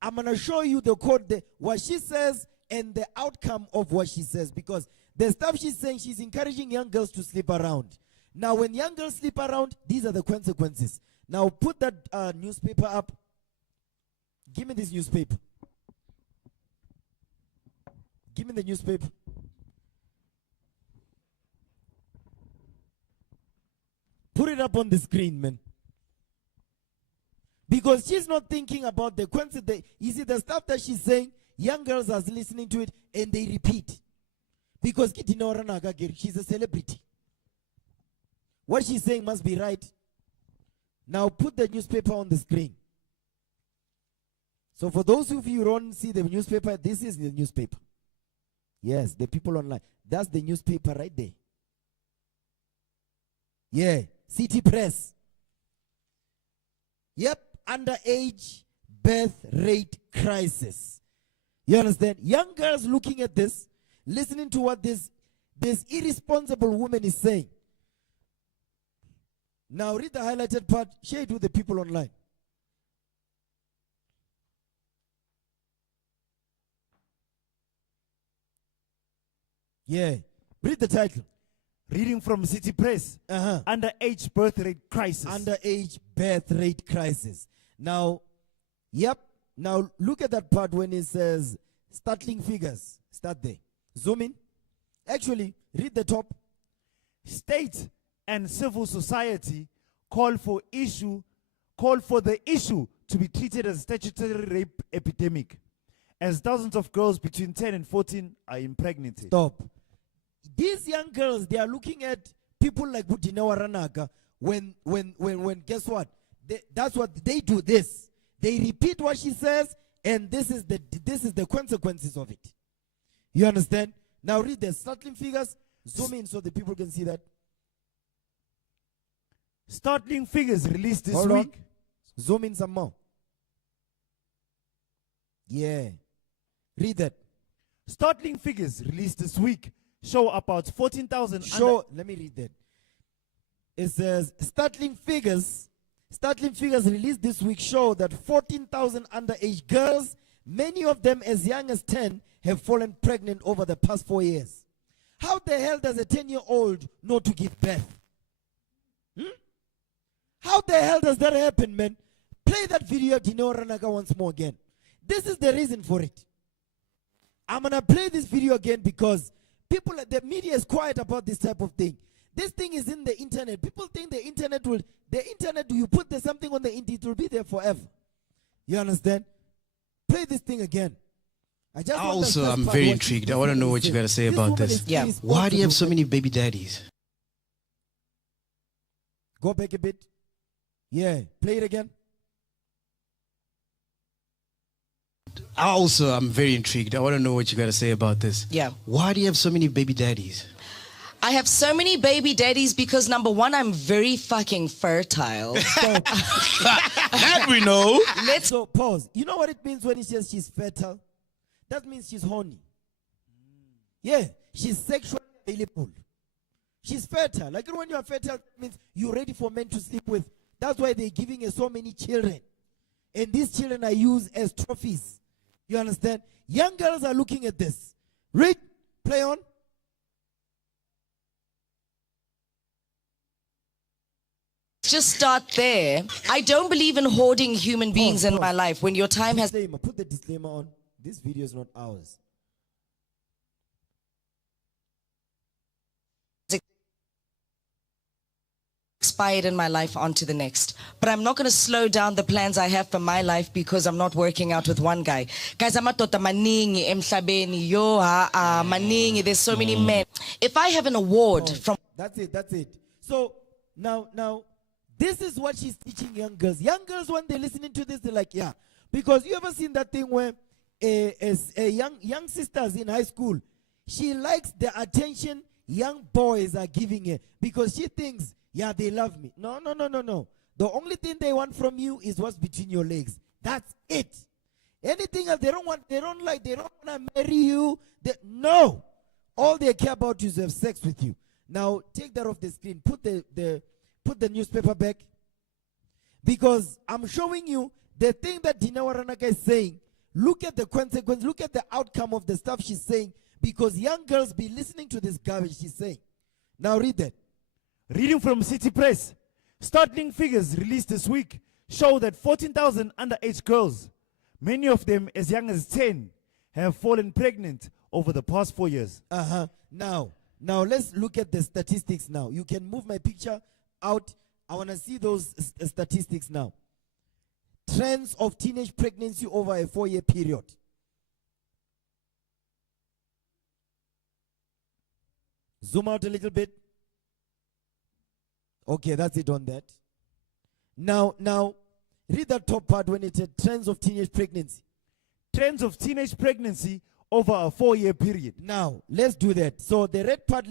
I'm going to show you the code, what she says and the outcome of what she says. Because the stuff she's saying, she's encouraging young girls to sleep around. Now when young girls sleep around, these are the consequences. Now put that newspaper up. Give me this newspaper. Give me the newspaper. Put it up on the screen, man. Because she's not thinking about the consequences. You see, the stuff that she's saying, young girls are listening to it and they repeat. Because she's a celebrity. What she's saying must be right. Now put the newspaper on the screen. So for those of you who don't see the newspaper, this is the newspaper. Yes, the people online. That's the newspaper right there. Yeah, City Press. Yep, underage birth rate crisis. You understand? Young girls looking at this, listening to what this irresponsible woman is saying. Now read the highlighted part, share it with the people online. Yeah, read the title. Reading from City Press, underage birth rate crisis. Underage birth rate crisis. Now, yep. Now look at that part when it says startling figures. Start there. Zoom in. Actually, read the top. State and civil society call for the issue to be treated as a statutory rape epidemic, as thousands of girls between 10 and 14 are impregnated. Stop. These young girls, they are looking at people like Budina Waranaga when guess what? That's what they do. This. They repeat what she says, and this is the consequences of it. You understand? Now read the startling figures. Zoom in so the people can see that. Startling figures released this Hold on. week. Zoom in some more. Yeah. Read that. Startling figures released this week show about 14,000. Let me read that. It says startling figures released this week show that 14,000 underage girls, many of them as young as 10, have fallen pregnant over the past 4 years. How the hell does a 10-year-old know to give birth? How the hell does that happen, man? Play that video, Dino Ranaka, once more again. This is the reason for it. I'm going to play this video again because the media is quiet about this type of thing. This thing is in the internet. People think the internet, you put something on the internet, it will be there forever. You understand? Play this thing again. I'm very intrigued. I want to know what you got to say about this. Yeah. Why do you have so many baby daddies? Go back a bit. Yeah, play it again. I'm very intrigued. I want to know what you got to say about this. Yeah. Why do you have so many baby daddies? I have so many baby daddies because number one, I'm very fucking fertile. That we know. So pause. You know what it means when it says she's fertile? That means she's horny. Yeah, she's sexually available. She's fertile. Like when you are fertile, it means you're ready for men to sleep with. That's why they're giving her so many children. And these children are used as trophies. You understand? Young girls are looking at this. Read. Play on. Just start there. I don't believe in hoarding human beings in my life. When your time has Disclaimer. Put the disclaimer on. This video is not ours. expired in my life onto the next. But I'm not going to slow down the plans I have for my life because I'm not working out with one guy. Guys, amatota maningi emhlabeni yo maningi. There's so many men. If I have an award from That's it. So now this is what she's teaching young girls. Young girls, when they're listening to this, they're like, yeah. Because you ever seen that thing where young sisters in high school, she likes the attention young boys are giving her because she thinks, yeah, they love me. No. The only thing they want from you is what's between your legs. That's it. Anything else they don't want to marry you. No. All they care about is to have sex with you. Now take that off the screen. Put the newspaper back. Because I'm showing you the thing that Dina Waranaka is saying. Look at the consequence. Look at the outcome of the stuff she's saying. Because young girls be listening to this garbage she's saying. Now read that. Reading from City Press. Startling figures released this week show that 14,000 underage girls, many of them as young as 10, have fallen pregnant over the past 4 years. Now let's look at the statistics now. You can move my picture out. I want to see those statistics now. Trends of teenage pregnancy over a 4-year period. Zoom out a little bit. Okay, that's it on that. Now, read that top part when it said trends of teenage pregnancy. Trends of teenage pregnancy over a 4-year period. Now, let's do that. So the red part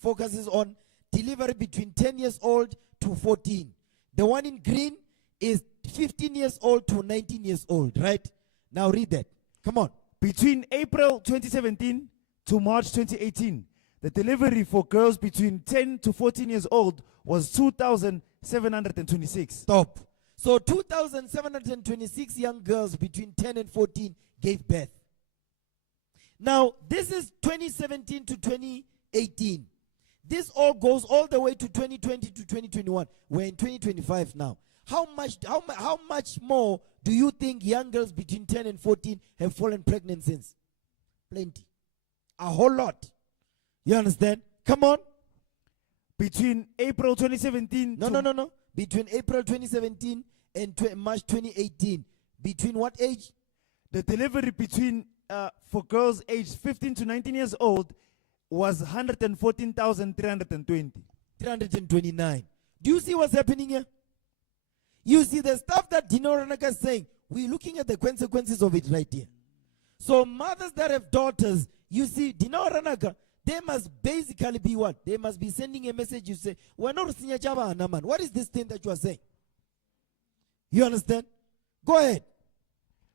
focuses on delivery between 10 years old to 14. The one in green is 15 years old to 19 years old, right? Now read that. Come on. Between April 2017 to March 2018, the delivery for girls between 10 to 14 years old was 2,726. Stop. So 2,726 young girls between 10 and 14 gave birth. Now, this is 2017 to 2018. This all goes all the way to 2020 to 2021. We're in 2025 now. How much more do you think young girls between 10 and 14 have fallen pregnant since? Plenty. A whole lot. You understand? Come on. Between April 2017 No. Between April 2017 and March 2018. Between what age? The delivery between for girls aged 15 to 19 years old was 114,320. 329. Do you see what's happening here? You see the stuff that Dino Ranaka is saying. We're looking at the consequences of it right here. So mothers that have daughters, you see, Dino Ranaka, they must basically be what? They must be sending a message. You say, we're not man. What is this thing that you are saying? You understand? Go ahead.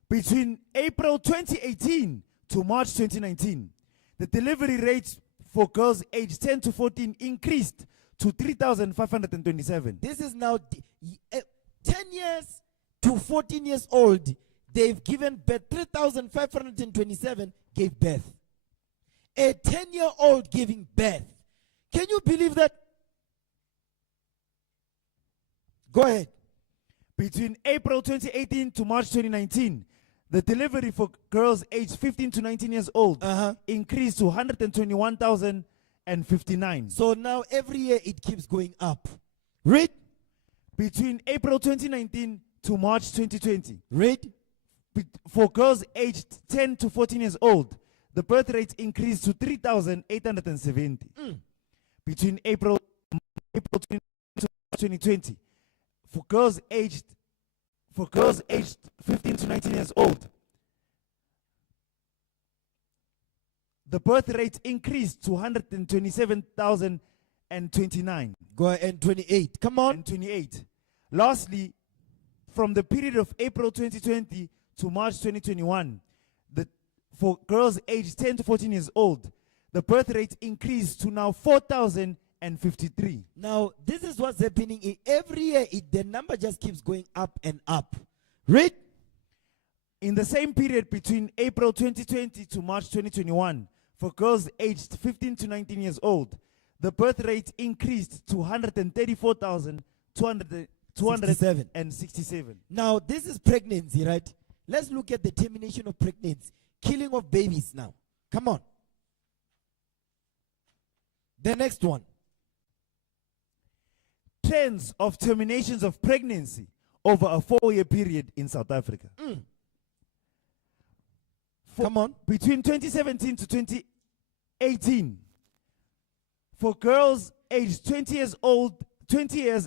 Between April 2018 to March 2019, the delivery rates for girls aged 10 to 14 increased to 3,527. This is now 10 years to 14 years old. They've given birth. 3,527 gave birth. A 10-year-old giving birth. Can you believe that? Go ahead. Between April 2018 to March 2019, the delivery for girls aged 15 to 19 years old increased to 121,059. So now every year it keeps going up. Read. Between April 2019 to March 2020, read. For girls aged 10 to 14 years old, the birth rate increased to 3,870. Between April 2020, for girls aged 15 to 19 years old, the birth rate increased to 127,029. Go ahead, and 28. Come on. And 28. Lastly, from the period of April 2020 to March 2021, for girls aged 10 to 14 years old, the birth rate increased to now 4,053. Now, this is what's happening. Every year, the number just keeps going up and up. Read. In the same period between April 2020 to March 2021, for girls aged 15 to 19 years old, the birth rate increased to 134,267. Now, this is pregnancy, right? Let's look at the termination of pregnancy. Killing of babies now. Come on. The next one. Trends of terminations of pregnancy over a 4-year period in South Africa. Come on. Between 2017 to 2018, for girls aged 20 years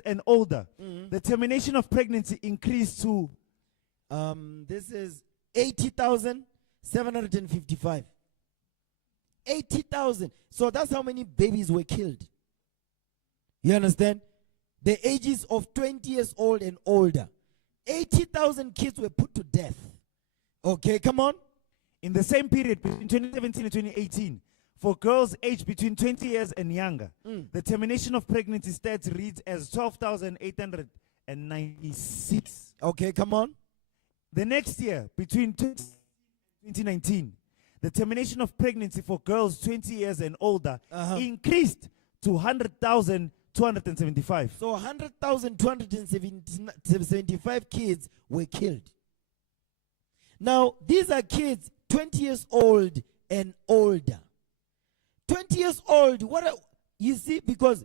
and older, the termination of pregnancy increased to this is 80,755. 80,000. So that's how many babies were killed. You understand? the ages of 20 years old and older, 80,000 kids were put to death. Okay, come on. In the same period between 2017 and 2018, for girls aged between 20 years and younger, the termination of pregnancy stats reads as 12,896. Okay, come on. The next year, between 2019, the termination of pregnancy for girls 20 years and older increased to 100,275. So 100,275 kids were killed. Now, these are kids 20 years old and older. 20 years old, you see, because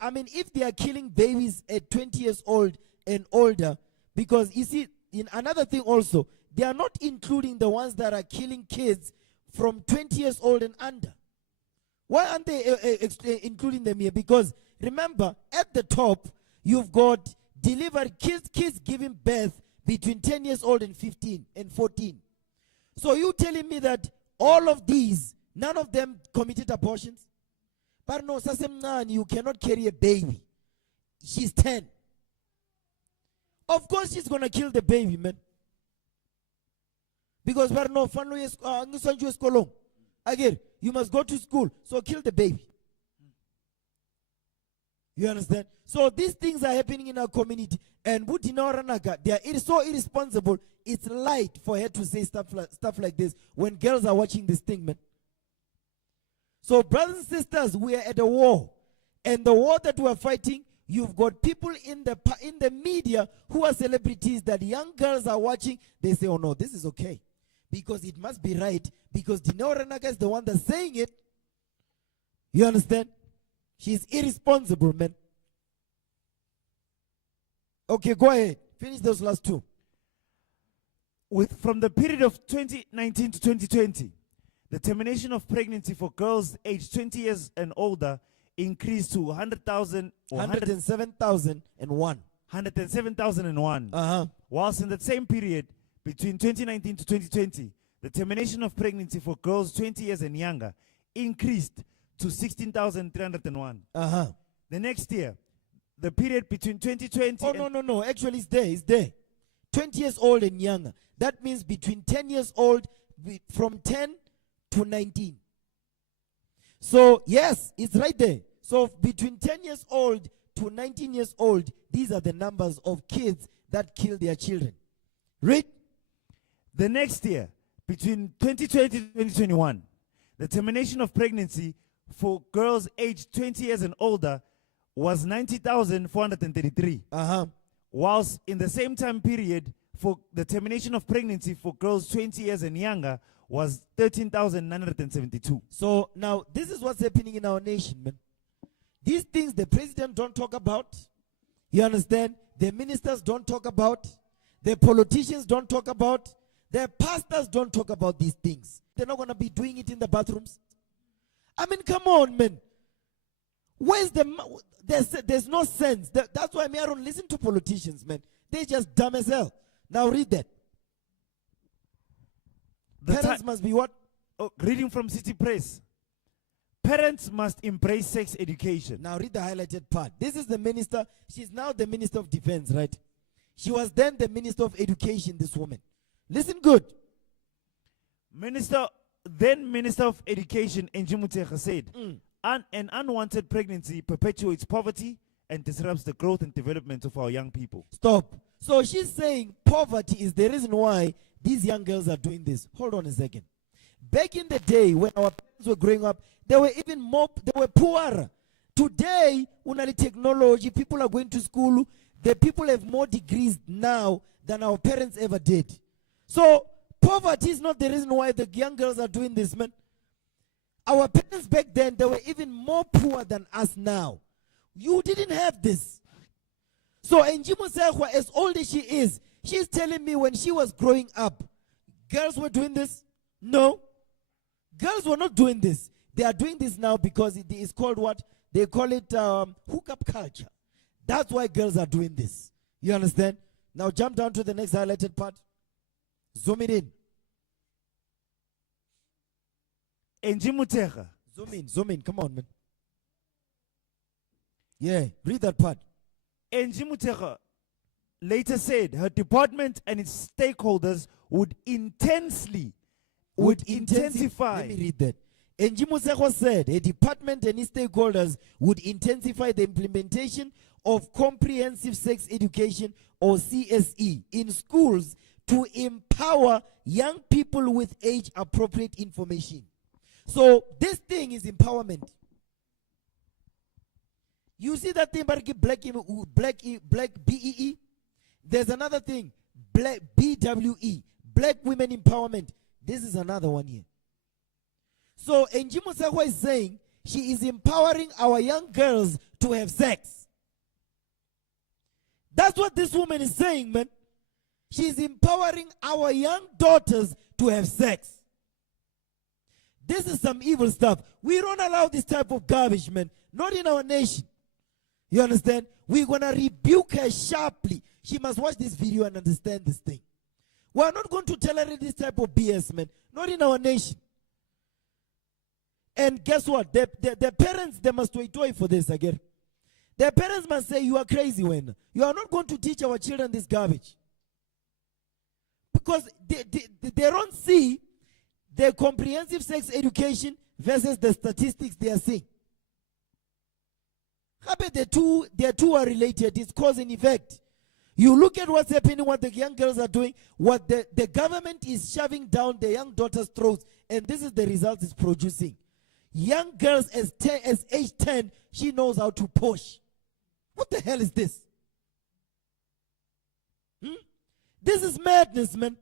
I mean, if they are killing babies at 20 years old and older, because you see, in another thing also, they are not including the ones that are killing kids from 20 years old and under. Why aren't they including them here? Because remember, at the top, you've got delivered kids giving birth between 10 years old and 15 and 14. So you telling me that all of these, none of them committed abortions? But no, Sasemnan, you cannot carry a baby. She's 10. Of course she's going to kill the baby, man. Because but no, again, you must go to school, so kill the baby. You understand? So these things are happening in our community. And they are so irresponsible, it's light for her to say stuff like this when girls are watching this thing, man. So brothers and sisters, we are at a war. And the war that we are fighting, you've got people in the media who are celebrities that young girls are watching. They say, oh no, this is okay. Because it must be right. Because Dineo Ranaka is the one that's saying it. You understand? She's irresponsible, man. Okay, go ahead. Finish those last two. From the period of 2019 to 2020, the termination of pregnancy for girls aged 20 years and older increased to 107,001. 107,001. Whilst in that same period, between 2019 to 2020, the termination of pregnancy for girls 20 years and younger increased to 16,301. The next year, the period between 2020 Oh, no. Actually, it's there. 20 years old and younger. That means between 10 years old, from 10 to 19. So, yes, it's right there. So, between 10 years old to 19 years old, these are the numbers of kids that kill their children. Read. The next year, between 2020 to 2021, the termination of pregnancy for girls aged 20 years and older was 90,433. Whilst in the same time period, for the termination of pregnancy for girls 20 years and younger was 13,972. So now this is what's happening in our nation, man. These things the president don't talk about. You understand? The ministers don't talk about. The politicians don't talk about. The pastors don't talk about these things. They're not going to be doing it in the bathrooms. I mean, come on, man. There's no sense. That's why I don't listen to politicians, man. They're just dumb as hell. Now read that. Parents must be what? Oh, reading from City Press. Parents must embrace sex education. Now read the highlighted part. This is the minister. She's now the Minister of Defense, right? She was then the Minister of Education, this woman. Listen good. Minister of Education, Njimuteka, said, an unwanted pregnancy perpetuates poverty and disrupts the growth and development of our young people. Stop. So she's saying poverty is the reason why these young girls are doing this. Hold on a second. Back in the day when our parents were growing up, they were even more, they were poorer. Today, unali technology, people are going to school. The people have more degrees now than our parents ever did. So poverty is not the reason why the young girls are doing this, man. Our parents back then, they were even more poor than us now. You didn't have this. So Njimo Sekwa, as old as she is, she's telling me when she was growing up, girls were doing this? No. Girls were not doing this. They are doing this now because it is called what? They call it hookup culture. That's why girls are doing this. You understand? Now jump down to the next highlighted part. Zoom it in. Njimuteka. Zoom in. Come on, man. Yeah, read that part. Angie Mutera later said her department and its stakeholders would intensify. Let me read that. Angie Museko said a department and its stakeholders would intensify the implementation of comprehensive sex education or CSE in schools to empower young people with age-appropriate information. So this thing is empowerment. You see that thing, black BEE? There's another thing, black BWE, black women empowerment. This is another one here. So Angie Museko is saying she is empowering our young girls to have sex. That's what this woman is saying, man. She's empowering our young daughters to have sex. This is some evil stuff. We don't allow this type of garbage, man. Not in our nation. You understand? We're going to rebuke her sharply. She must watch this video and understand this thing. We're not going to tolerate this type of BS, man. Not in our nation. And guess what? The parents, they must wait for this again. Their parents must say, you are crazy when you are not going to teach our children this garbage. Because they don't see the comprehensive sex education versus the statistics they are seeing. How about the two are related? It's cause and effect. You look at what's happening, what the young girls are doing, what the government is shoving down the young daughters' throats, and this is the result it's producing. Young girls as age 10, she knows how to push. What the hell is this? This is madness, man.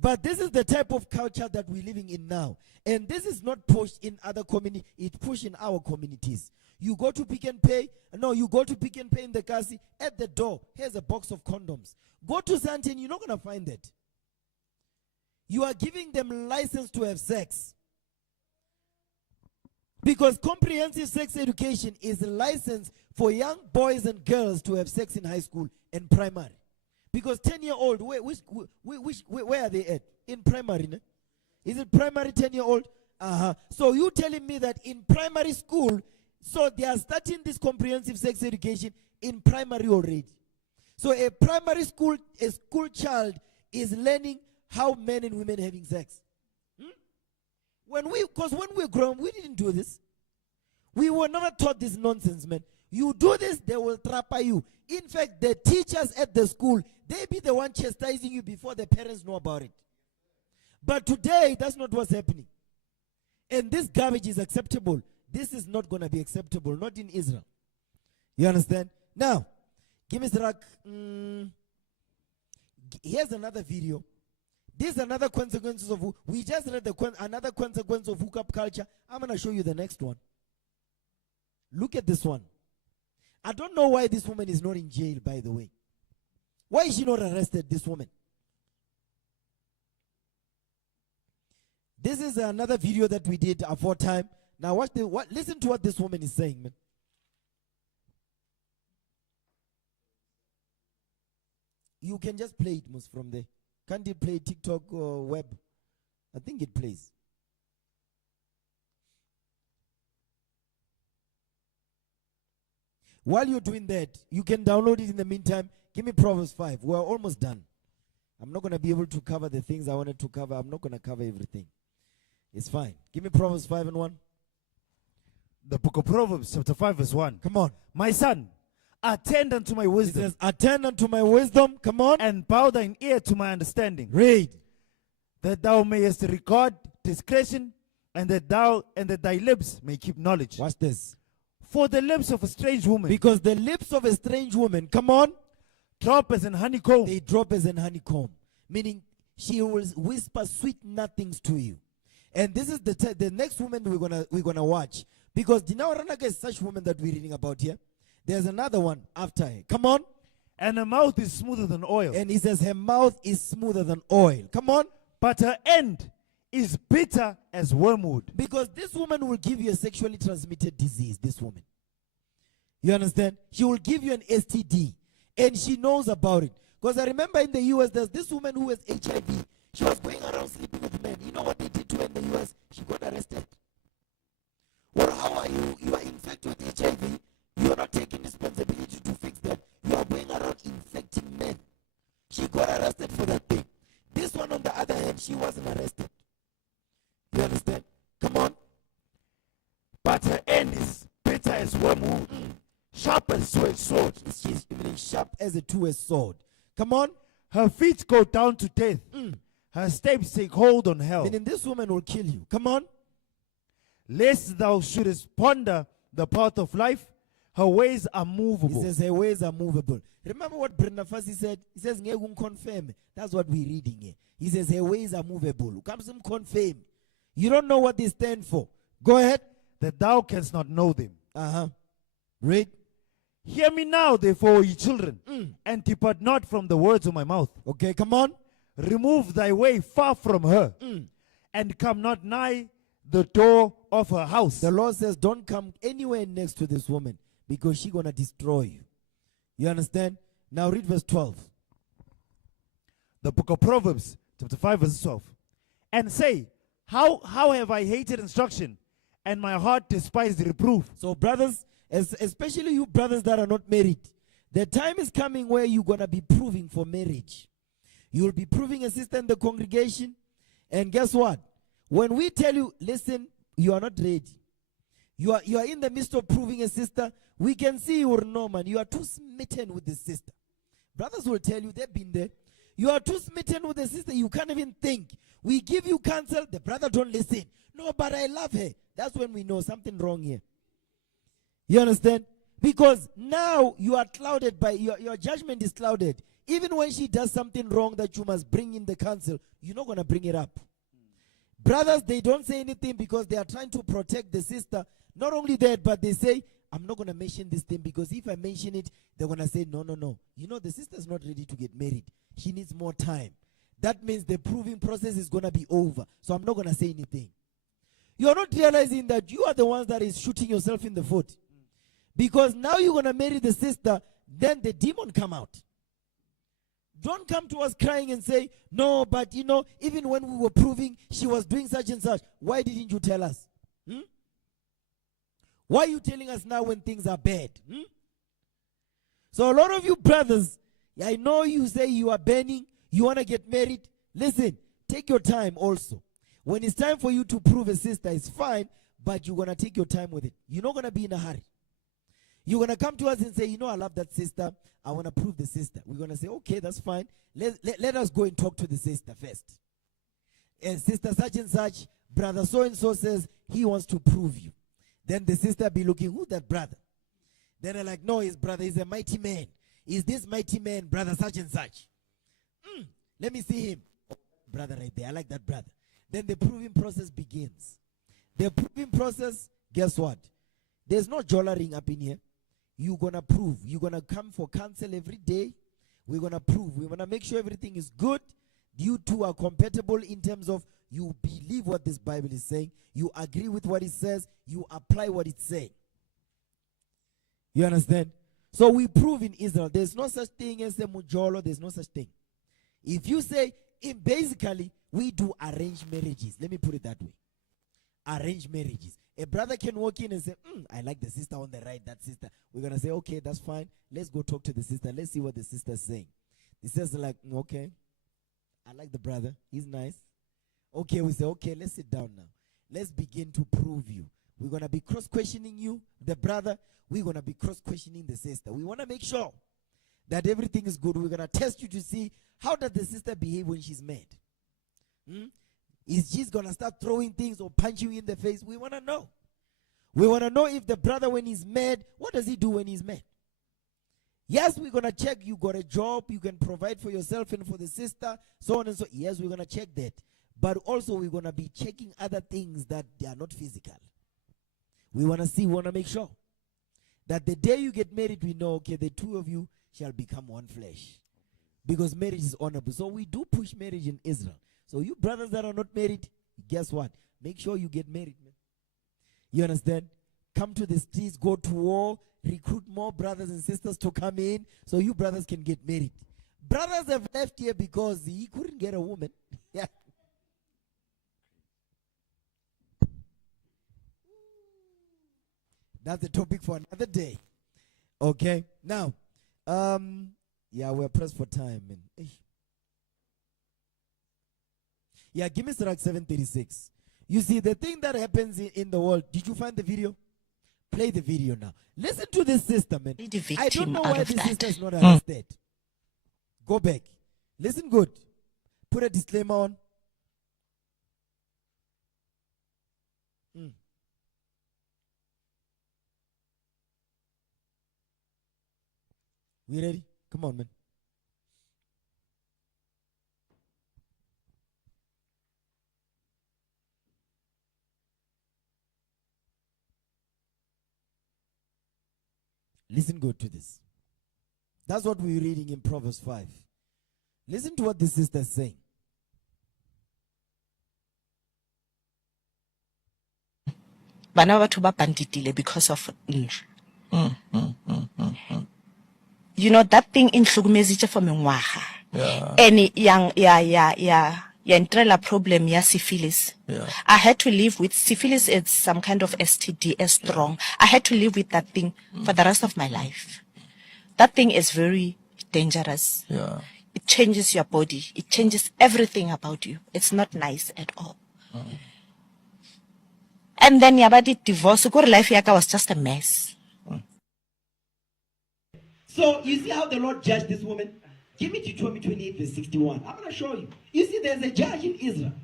But this is the type of culture that we're living in now. And this is not pushed in other communities, it's pushed in our communities. You go to Pick and Pay, you go to Pick and Pay in the Kasi, at the door, here's a box of condoms. Go to Santin, you're not going to find that. You are giving them license to have sex. Because comprehensive sex education is a license for young boys and girls to have sex in high school and primary. Because 10-year-old, where are they at? In primary, ne? Is it primary 10-year-old? So you telling me that in primary school, so they are starting this comprehensive sex education in primary already. So a primary school, a school child is learning how men and women are having sex. Because when we were grown, we didn't do this. We were never taught this nonsense, man. You do this, they will trap you. In fact, the teachers at the school, they be the one chastising you before the parents know about it. But today, that's not what's happening. And this garbage is acceptable. This is not going to be acceptable, not in Israel. You understand? Now, give me here's another video. This is another consequences of, we just read another consequence of hookup culture. I'm going to show you the next one. Look at this one. I don't know why this woman is not in jail, by the way. Why is she not arrested, this woman? This is another video that we did aforetime. Now listen to what this woman is saying, man. You can just play it, Mus, from there. Can't it play TikTok or web? I think it plays. While you're doing that, you can download it in the meantime. Give me Proverbs 5. We're almost done. I'm not going to be able to cover the things I wanted to cover. I'm not going to cover everything. It's fine. Give me Proverbs 5 and 1. The book of Proverbs, chapter 5, verse 1. Come on. My son, attend unto my wisdom. It says, attend unto my wisdom. Come on. And bow thine ear to my understanding. Read. That thou mayest regard discretion, and that thy lips may keep knowledge. Watch this. For the lips of a strange woman. Because the lips of a strange woman, come on, drop as an honeycomb. They drop as an honeycomb. Meaning, she will whisper sweet nothings to you. And this is the next woman we're gonna watch. Because Dina Ranaka is such woman that we're reading about here. There's another one after her. Come on. And her mouth is smoother than oil. And he says her mouth is smoother than oil. Come on. But her end is bitter as wormwood. Because this woman will give you a sexually transmitted disease, this woman. You understand? She will give you an STD. And she knows about it. Because I remember in the US, there's this woman who has HIV. She was going around sleeping with men. You know what they did to her in the US? She got arrested. Well, how are you? You are infected with HIV. You are not taking responsibility to fix that. sharp as a sword. She's even sharp as a two-edged sword. Come on. Her feet go down to death. Her steps take hold on hell. Meaning this woman will kill you. Come on. Lest thou shouldest ponder the path of life, her ways are He movable. says her ways are movable. Remember what Brenda Fassi said? He says, "Ngeke confirm." That's what we're reading here. He says her ways are movable. Comes him confirm. You don't know what they stand for. Go ahead. That thou canst not know them. Read. Hear me now, therefore, ye children, and depart not from the words of my mouth. Okay, come on. Remove thy way far from her, and come not nigh the door of her house. The Lord says, don't come anywhere next to this woman because she's going to destroy you. You understand? Now read verse 12. The book of Proverbs, chapter 5, verse 12. And say, how have I hated instruction, and my heart despised reproof. So brothers, especially you brothers that are not married, the time is coming where you're going to be proving for marriage. You will be proving a sister in the congregation. And guess what? When we tell you, listen, you are not ready. You are in the midst of proving a sister. We can see you are no man. You are too smitten with the sister. Brothers will tell you, they've been there. You are too smitten with the sister. You can't even think. We give you counsel. The brother don't listen. No, but I love her. That's when we know something wrong here. You understand? Because now you are clouded by, your judgment is clouded. Even when she does something wrong that you must bring in the council, you're not going to bring it up. Brothers, they don't say anything because they are trying to protect the sister. Not only that, but they say, I'm not going to mention this thing because if I mention it, they're going to say, no. You know, the sister's not ready to get married. She needs more time. That means the proving process is going to be over. So I'm not going to say anything. You are not realizing that you are the ones that is shooting yourself in the foot. Because now you're going to marry the sister, then the demon come out. Don't come to us crying and say, no, but you know, even when we were proving she was doing such and such, why didn't you tell us? Why are you telling us now when things are bad? So a lot of you brothers, I know you say you are burning, you want to get married. Listen, take your time also. When it's time for you to prove a sister, it's fine, but you're going to take your time with it. You're not going to be in a hurry. You're going to come to us and say, you know, I love that sister. I want to prove the sister. We're going to say, okay, that's fine. Let us go and talk to the sister first. And sister such and such, brother so-and-so says he wants to prove you. Then the sister be looking, who's that brother? Then they're like, no, his brother is a mighty man. Is this mighty man, brother such and such? Let me see him. Oh, brother right there, I like that brother. Then the proving process begins. The proving process, guess what? There's no jollering up in here. You're going to prove. You're going to come for counsel every day. We're going to prove. We're going to make sure everything is good. You two are compatible in terms of you believe what this Bible is saying. You agree with what it says. You apply what it's saying. You understand? So we prove in Israel. There's no such thing as a mujolo. There's no such thing. If you say, basically, we do arranged marriages. Let me put it that way. Arranged marriages. A brother can walk in and say, I like the sister on the right, that sister. We're going to say, okay, that's fine. Let's go talk to the sister. Let's see what the sister's saying. The sister's like, okay, I like the brother. He's nice. Okay, we say, okay, let's sit down now. Let's begin to prove you. We're going to be cross-questioning you, the brother. We're going to be cross-questioning the sister. We want to make sure that everything is good. We're going to test you to see how does the sister behave when she's mad. Is she going to start throwing things or punch you in the face? We want to know. We want to know if the brother, when he's mad, what does he do when he's mad? Yes, we're going to check you got a job, you can provide for yourself and for the sister, so on and so. Yes, we're going to check that. But also we're going to be checking other things that they are not physical. We want to see, we want to make sure that the day you get married, we know, okay, the two of you shall become one flesh. Because marriage is honorable. So we do push marriage in Israel. So you brothers that are not married, guess what? Make sure you get married, man. You understand? Come to the streets, go to war, recruit more brothers and sisters to come in so you brothers can get married. Brothers have left here because he couldn't get a woman. Yeah. That's a topic for another day. Okay? Now, yeah, we're pressed for time, man. Yeah, give me Sirach 7:36. You see, the thing that happens in the world, did you find the video? Play the video now. Listen to this sister, man. The victim I don't know out why of this that. sister is not arrested. Go back. Listen good. Put a disclaimer on. We ready? Come on, man. Listen good to this. That's what we're reading in Proverbs 5. Listen to what this sister is saying. Bana ba batho ba banditile because of you know that thing in hlukumezitse for mengwaga. And ya entrela problem ya syphilis. I had to live with syphilis. It's some kind of STD, strong. I had to live with that thing for the rest of my life. That thing is very dangerous. It changes your body. It changes everything about you. It's not nice at all. And then yabadi divorce. Your life yaka was just a mess. So you see how the Lord judged this woman? Give me Deuteronomy 28 verse 61. I'm going to show you. You see, there's a judge in Israel.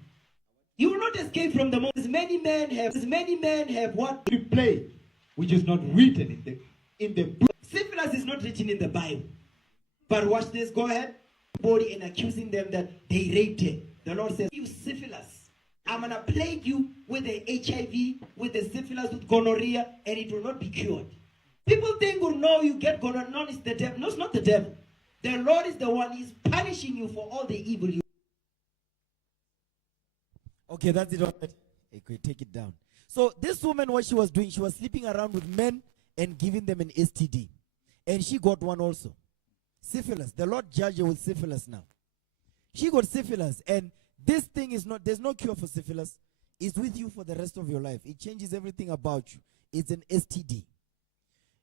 You will not escape from the moment. As many men have what we play, which is not written in the book. Syphilis is not written in the Bible. But watch this. Go ahead. Body and accusing them that they raped her. The Lord says, you syphilis. I'm going to plague you with the HIV, with the syphilis, with gonorrhea, and it will not be cured. People think, oh no, you get gonorrhea. No, it's the devil. No, it's not the devil. The Lord is the one. He's punishing you for all the evil you. Okay, that's it. Okay, take it down. So this woman, what she was doing, she was sleeping around with men and giving them an STD. And she got one also. Syphilis. The Lord judged her with syphilis now. She got syphilis. And this thing is not, there's no cure for syphilis. It's with you for the rest of your life. It changes everything about you. It's an STD.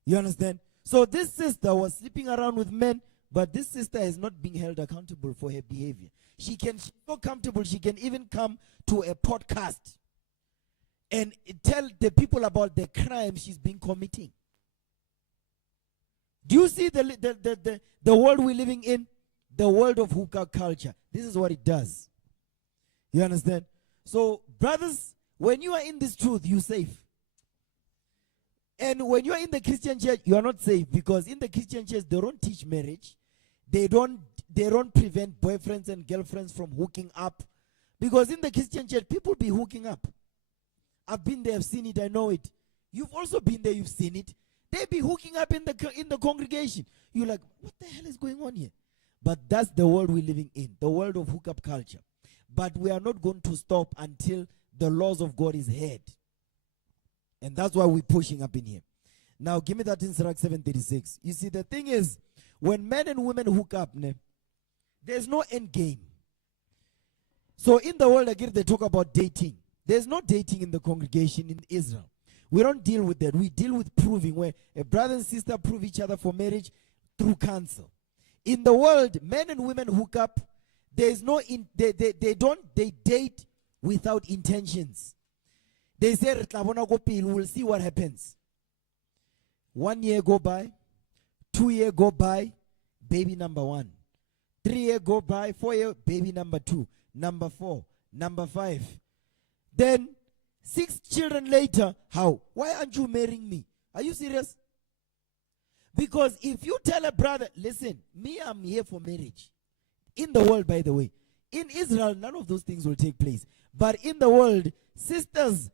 You understand? So this sister was sleeping around with men, but this sister is not being held accountable for her behavior. She's so comfortable, she can even come to a podcast and tell the people about the crime she's been committing. Do you see the world we're living in? The world of hookup culture. This is what it does. You understand? So, brothers, when you are in this truth, you're safe. And when you are in the Christian church, you are not safe, because in the Christian church, they don't teach marriage. They don't prevent boyfriends and girlfriends from hooking up. Because in the Christian church, people be hooking up. I've been there, I've seen it, I know it. You've also been there, you've seen it. They be hooking up in the congregation. You're like, what the hell is going on here? But that's the world we're living in, the world of hookup culture. But we are not going to stop until the laws of God is heard. And that's why we're pushing up in here. Now, give me that in Sirach 7:36. You see, the thing is, when men and women hook up, there's no end game. So in the world, again, they talk about dating. There's no dating in the congregation in Israel. We don't deal with that. We deal with proving, where a brother and sister prove each other for marriage through counsel. In the world, men and women hook up. There's no, they date without intentions. They say, we'll see what happens. 1 year go by, 2 year go by, baby number 1. 3 year go by, 4 year, baby number 2, number 4, number 5. Then 6 children later, how? Why aren't you marrying me? Are you serious? Because if you tell a brother, listen, me, I'm here for marriage. In the world, by the way, in Israel, none of those things will take place. But in the world, sisters,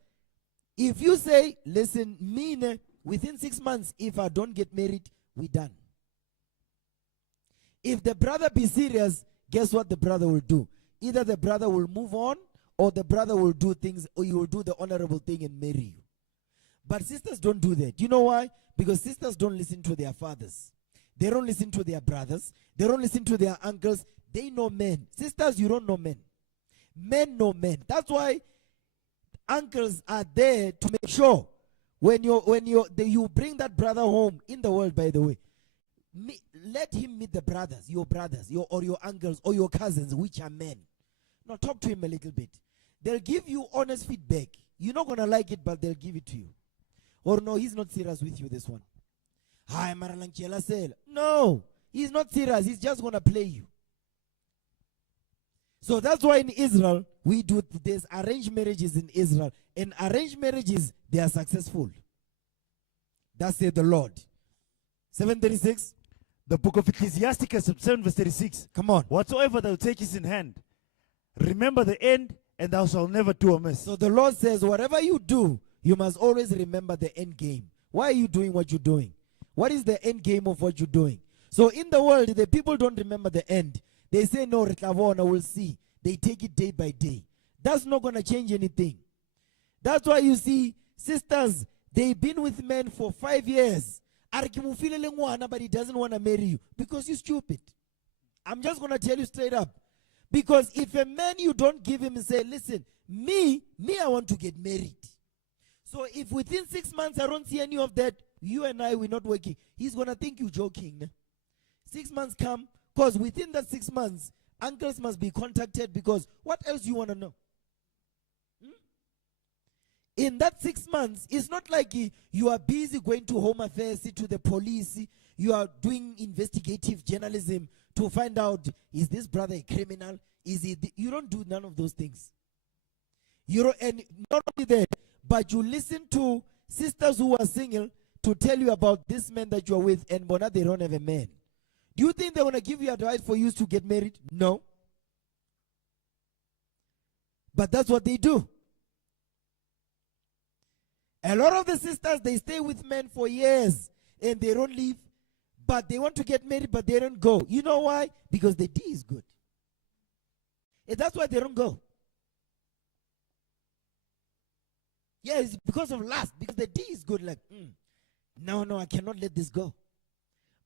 if you say, listen, me, within 6 months, if I don't get married, we done. If the brother be serious, guess what the brother will do? Either the brother will move on, or the brother will do things, or he will do the honorable thing and marry you. But sisters don't do that. You know why? Because sisters don't listen to their fathers. They don't listen to their brothers. They don't listen to their uncles. They know men. Sisters, you don't know men. Men know men. That's why uncles are there to make sure when you bring that brother home in the world, by the way, let him meet the brothers, your uncles, or your cousins, which are men. Now talk to him a little bit. They'll give you honest feedback. You're not going to like it, but they'll give it to you. Or no, he's not serious with you, this one. Hi, no, he's not serious. He's just going to play you. So that's why in Israel, there's arranged marriages in Israel. And arranged marriages, they are successful. Thus said the Lord. 7:36. The book of Ecclesiasticus, 7 verse 36. Come on. Whatsoever thou takest in hand, remember the end, and thou shalt never do amiss. So the Lord says, whatever you do, you must always remember the end game. Why are you doing what you're doing? What is the end game of what you're doing? So in the world, the people don't remember the end. They say, no, we'll see. They take it day by day. That's not going to change anything. That's why you see sisters, they've been with men for 5 years. But he doesn't want to marry you because you're stupid. I'm just going to tell you straight up. Because if a man, you don't give him and say, listen, me, I want to get married. So if within 6 months I don't see any of that, you and I, we're not working, he's going to think you're joking. 6 months come, because within that 6 months, uncles must be contacted, because what else you want to know? In that 6 months, it's not like you are busy going to Home Affairs, to the police, you are doing investigative journalism to find out, is this brother a criminal? You don't do none of those things. And not only that, but you listen to sisters who are single to tell you about this man that you are with, and bona they don't have a man. Do you think they want to give you advice for you to get married? No. But that's what they do. A lot of the sisters, they stay with men for years and they don't leave, but they want to get married, but they don't go. You know why? Because the D is good. And that's why they don't go. Yeah, it's because of lust, because the D is good. Like, no, I cannot let this go.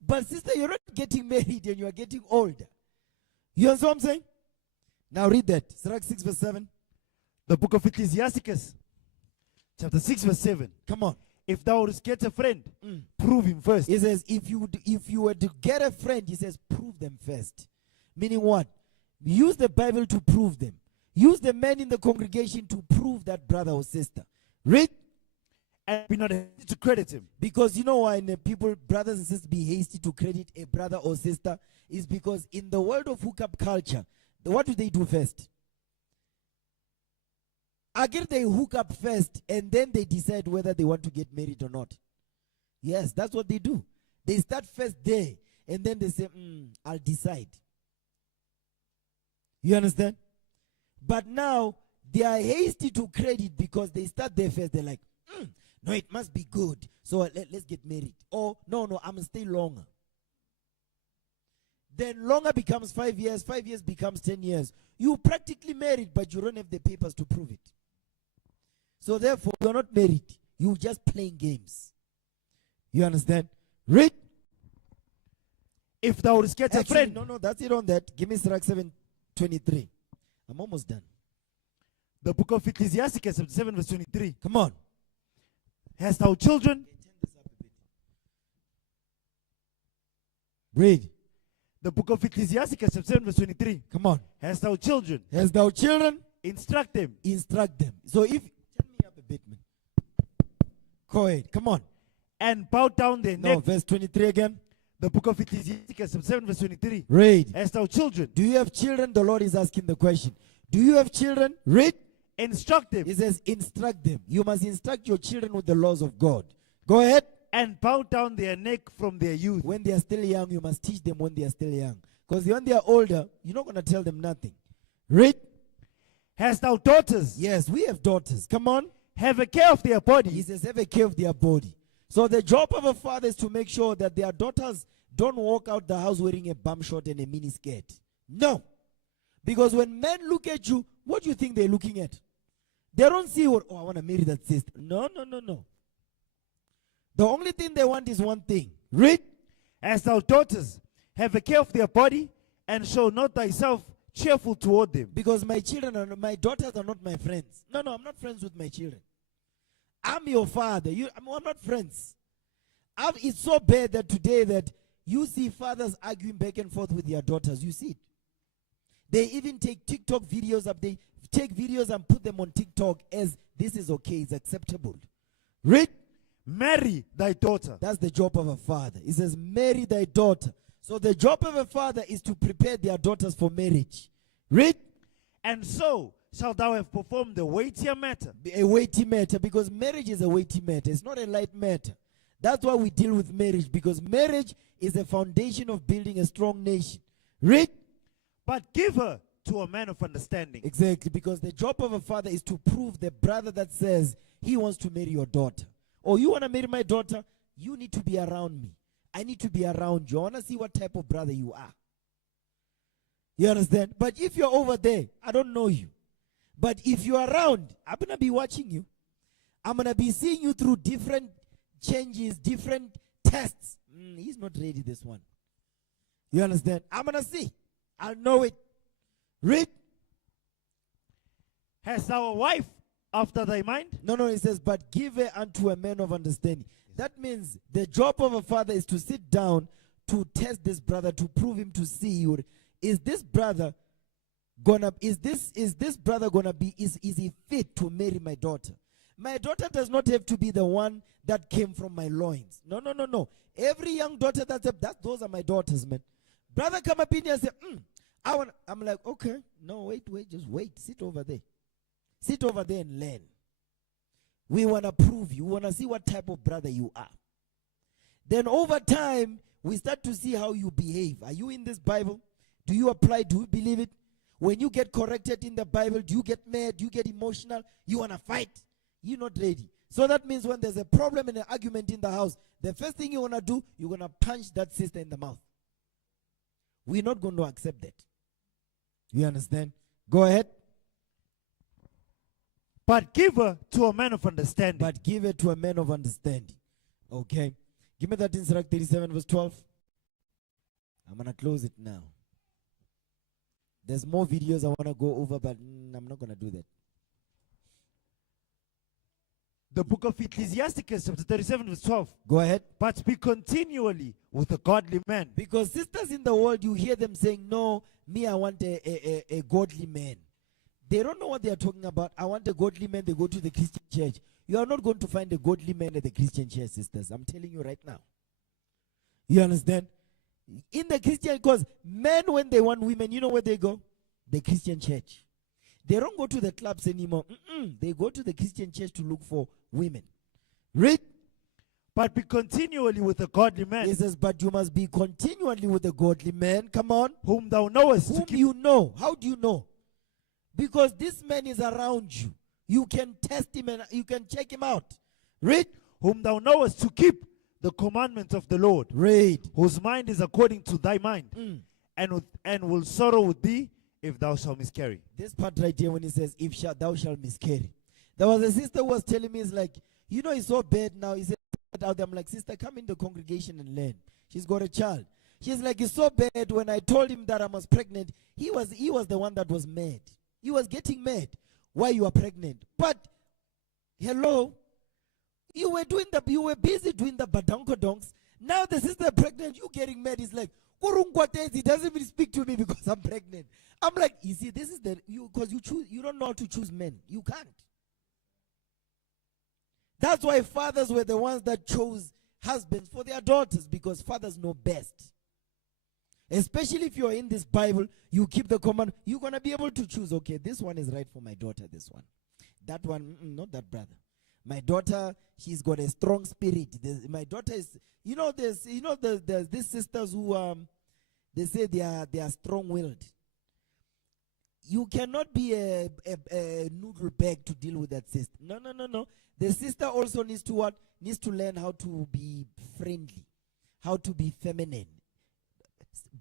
But sister, you're not getting married and you are getting older. You understand what I'm saying? Now read that. Sirach 6 verse 7. The book of Ecclesiasticus, chapter 6 verse 7. Come on. If thou wouldst get a friend, prove him first. He says, if you were to get a friend, he says, prove them first. Meaning what? Use the Bible to prove them. Use the men in the congregation to prove that brother or sister. Read. And be not hasty to credit him. Because you know why people, brothers and sisters, be hasty to credit a brother or sister is because in the world of hookup culture, what do they do first? Again, they hook up first and then they decide whether they want to get married or not. Yes, that's what they do. They start first there and then they say, I'll decide. You understand? But now they are hasty to credit because they start there first. They're like, no, it must be good. So let's get married. Or, no, I'm going to stay longer. Then longer becomes 5 years. 5 years becomes 10 years. You practically married, but you don't have the papers to prove it. So therefore, you're not married. You're just playing games. You understand? Read. If thou wouldst get a friend. No, that's it on that. Give me Sirach 7:23. I'm almost done. The book of Ecclesiasticus, 7 verse 23. Come on. Hast thou children? Read. The book of Ecclesiasticus, 7 verse 23. Come on. Hast thou children? Hast thou children? Instruct them. Instruct them. So if, turn me up a bit, man. Go ahead. Come on. And bow down their neck. No, verse 23 again. The book of Ecclesiasticus, 7 verse 23. Read. Hast thou children? Do you have children? The Lord is asking the question. Do you have children? Read. Instruct them. He says, instruct them. You must instruct your children with the laws of God. Go ahead. And bow down their neck from their youth. When they are still young, you must teach them when they are still young. Because when they are older, you're not going to tell them nothing. Read. Hast thou daughters? Yes, we have daughters. Come on. Have a care of their body. He says, have a care of their body. So the job of a father is to make sure that their daughters don't walk out the house wearing a bum short and a mini skirt. No. Because when men look at you, what do you think they're looking at? They don't see, I want to marry that sister. No. The only thing they want is one thing. Read. As thou daughters, have a care of their body, and show not thyself cheerful toward them. Because my daughters are not my friends. No, I'm not friends with my children. I'm your father. I'm not friends. It's so bad that today that you see fathers arguing back and forth with their daughters. You see it. They even take TikTok videos up. They take videos and put them on TikTok as this is okay, it's acceptable. Read. marry thy daughter. That's the job of a father. He says, marry thy daughter. So the job of a father is to prepare their daughters for marriage. Read. And so shalt thou have performed the weightier matter. A weighty matter, because marriage is a weighty matter. It's not a light matter. That's why we deal with marriage, because marriage is the foundation of building a strong nation. Read. But give her to a man of understanding. Exactly, because the job of a father is to prove the brother that says he wants to marry your daughter. Or you want to marry my daughter, you need to be around me. I need to be around you. I want to see what type of brother you are. You understand? But if you're over there, I don't know you. But if you're around, I'm going to be watching you. I'm going to be seeing you through different changes, different tests. He's not ready, this one. You understand? I'm going to see. I'll know it. Read. Hast thou a wife after thy mind? No, it says, but give her unto a man of understanding. That means the job of a father is to sit down to test this brother, to prove him, to see, is this brother gonna be, is he fit to marry my daughter? My daughter does not have to be the one that came from my loins. No. Every young daughter those are my daughters, man. Brother come up in here and say, I'm like, okay, no, wait, just wait. Sit over there. Sit over there and learn. We want to prove you. We want to see what type of brother you are. Then over time, we start to see how you behave. Are you in this Bible? Do you apply? Do you believe it? When you get corrected in the Bible, do you get mad? Do you get emotional? You want to fight? You're not ready. So that means when there's a problem and an argument in the house, the first thing you want to do, you're going to punch that sister in the mouth. We're not going to accept that. You understand? Go ahead. But give her to a man of understanding. But give it to a man of understanding. Okay. Give me that in Sirach 37 verse 12. I'm going to close it now. There's more videos I want to go over, but I'm not going to do that. The book of Ecclesiasticus, chapter 37, verse 12. Go ahead. But be continually with a godly man. Because sisters in the world, you hear them saying, no, me, I want a godly man. They don't know what they are talking about. I want a godly man. They go to the Christian church. You are not going to find a godly man at the Christian church, sisters. I'm telling you right now. You understand? In the Christian, because men, when they want women, you know where they go? The Christian church. They don't go to the clubs anymore. They go to the Christian church to look for women. Read. But be continually with a godly man. It says, but you must be continually with a godly man. Come on. Whom thou knowest. Whom you know. How do you know? Because this man is around you. You can test him and you can check him out. Read. Whom thou knowest to keep the commandments of the Lord. Read. Whose mind is according to thy mind. And will sorrow with thee if thou shalt miscarry. This part right here when he says, if thou shalt miscarry. There was a sister who was telling me, it's like, you know, it's so bad now. He said out there, I'm like, sister, come in the congregation and learn. She's got a child. She's like, it's so bad. When I told him that I was pregnant, he was the one that was mad. He was getting mad. Why you are pregnant? But hello, you were busy doing the badonkodonks. Now the sister pregnant, you getting mad. It's like, he doesn't even speak to me because I'm pregnant. I'm like, you see, this is because you don't know how to choose men. You can't. That's why fathers were the ones that chose husbands for their daughters, because fathers know best. Especially if you're in this Bible, you keep the command, you're going to be able to choose, okay, this one is right for my daughter, this one. That one, not that brother. My daughter, she's got a strong spirit. My daughter is, there's these sisters who, they say they are strong-willed. You cannot be a noodle bag to deal with that sister. No. The sister also needs to what? Needs to learn how to be friendly, how to be feminine.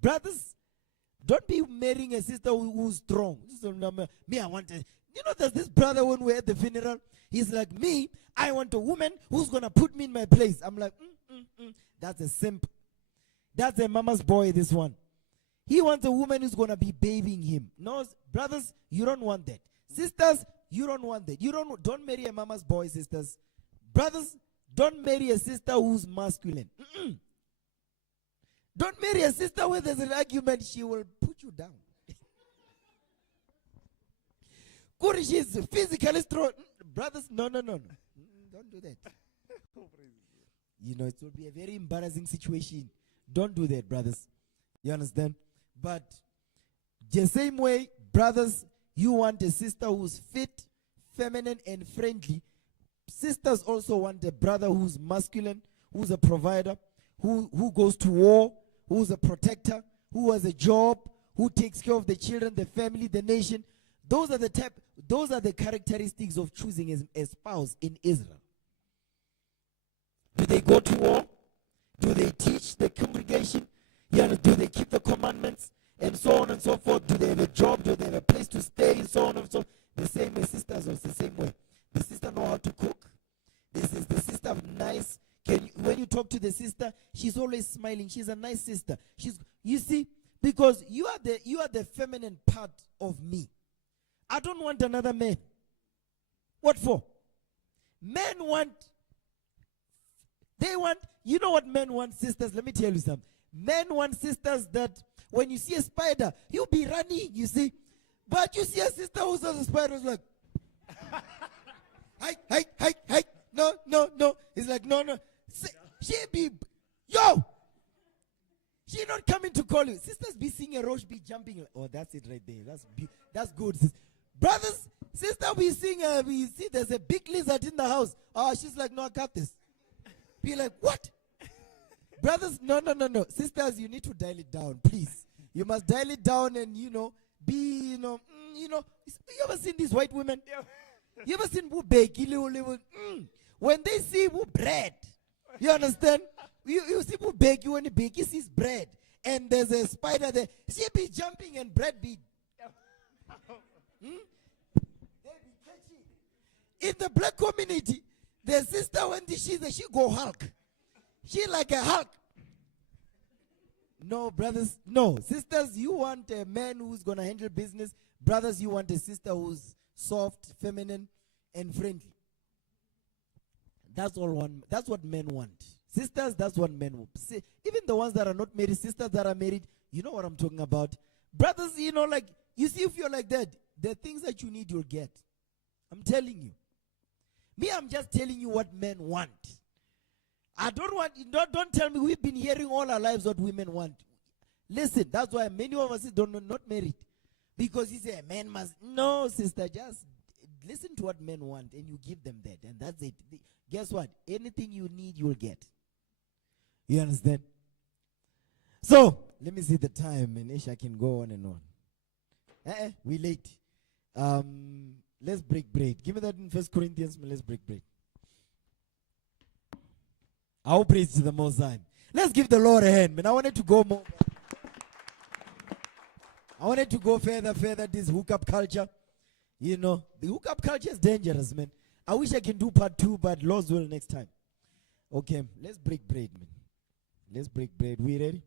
Brothers, don't be marrying a sister who's strong. Me, I want there's this brother when we're at the funeral, he's like, me, I want a woman who's going to put me in my place. I'm like, that's a simp. That's a mama's boy, this one. He wants a woman who's going to be babying him. No, brothers, you don't want that. Sisters, you don't want that. Don't marry a mama's boy, sisters. Brothers, don't marry a sister who's masculine. Don't marry a sister where there's an argument. She will put you down. She's physically strong. Brothers, no. Don't do that. You know, it will be a very embarrassing situation. Don't do that, brothers. You understand? But the same way, brothers, you want a sister who's fit, feminine, and friendly. Sisters also want a brother who's masculine, who's a provider, who goes to war, who's a protector, who has a job, who takes care of the children, the family, the nation. Those are the characteristics of choosing a spouse in Israel. Do they go to war? Do they teach the congregation? Do they keep the commandments? And so on and so forth. Do they have a job? Do they have a place to stay? And so on and so forth. The same way sisters also the same way. The sister know how to cook. This is the sister nice. When you talk to the sister, she's always smiling. She's a nice sister. You see, because you are the feminine part of me. I don't want another man. What for? Men want, you know what men want, sisters? Let me tell you something. Men want sisters that when you see a spider, you'll be running, you see. But you see a sister who says a spider is like, hi. No. It's like, no. She be, she not coming to call you. Sisters be seeing a roach be jumping. Oh, that's it right there. That's good. Brothers, sister we see there's a big lizard in the house. Oh, she's like, no, I got this. Be like, what? Brothers, no. Sisters, you need to dial it down, please. You must dial it down and, be, you ever seen these white women? You ever seen who bake? When they see who bread, you understand? You see who bake, you want to bake, he sees bread. And there's a spider there. She be jumping and bread be. They be catchy. In the black community, the sister, when she go Hulk. She like a Hulk. No, brothers, no. Sisters, you want a man who's going to handle business. Brothers, you want a sister who's soft, feminine, and friendly. That's what men want. Sisters, that's what men want. See, even the ones that are not married, sisters that are married, you know what I'm talking about. Brothers, you see, if you're like that, the things that you need, you'll get. I'm telling you. Me, I'm just telling you what men want. I don't tell me we've been hearing all our lives what women want. Listen, that's why many of us not married. Because he say a man must. No, sister, just listen to what men want and you give them that. And that's it. Guess what? Anything you need, you'll get. You understand? So, let me see the time. And I can go on and on. We late. Let's break bread. Give me that in 1 Corinthians. Let's break bread. I'll praise to the Most High. Let's give the Lord a hand, man. I wanted to go more. I wanted to go further, this hookup culture. The hookup culture is dangerous, man. I wish I can do part 2, but Lord's will next time. Okay, let's break bread, man. Let's break bread. We ready?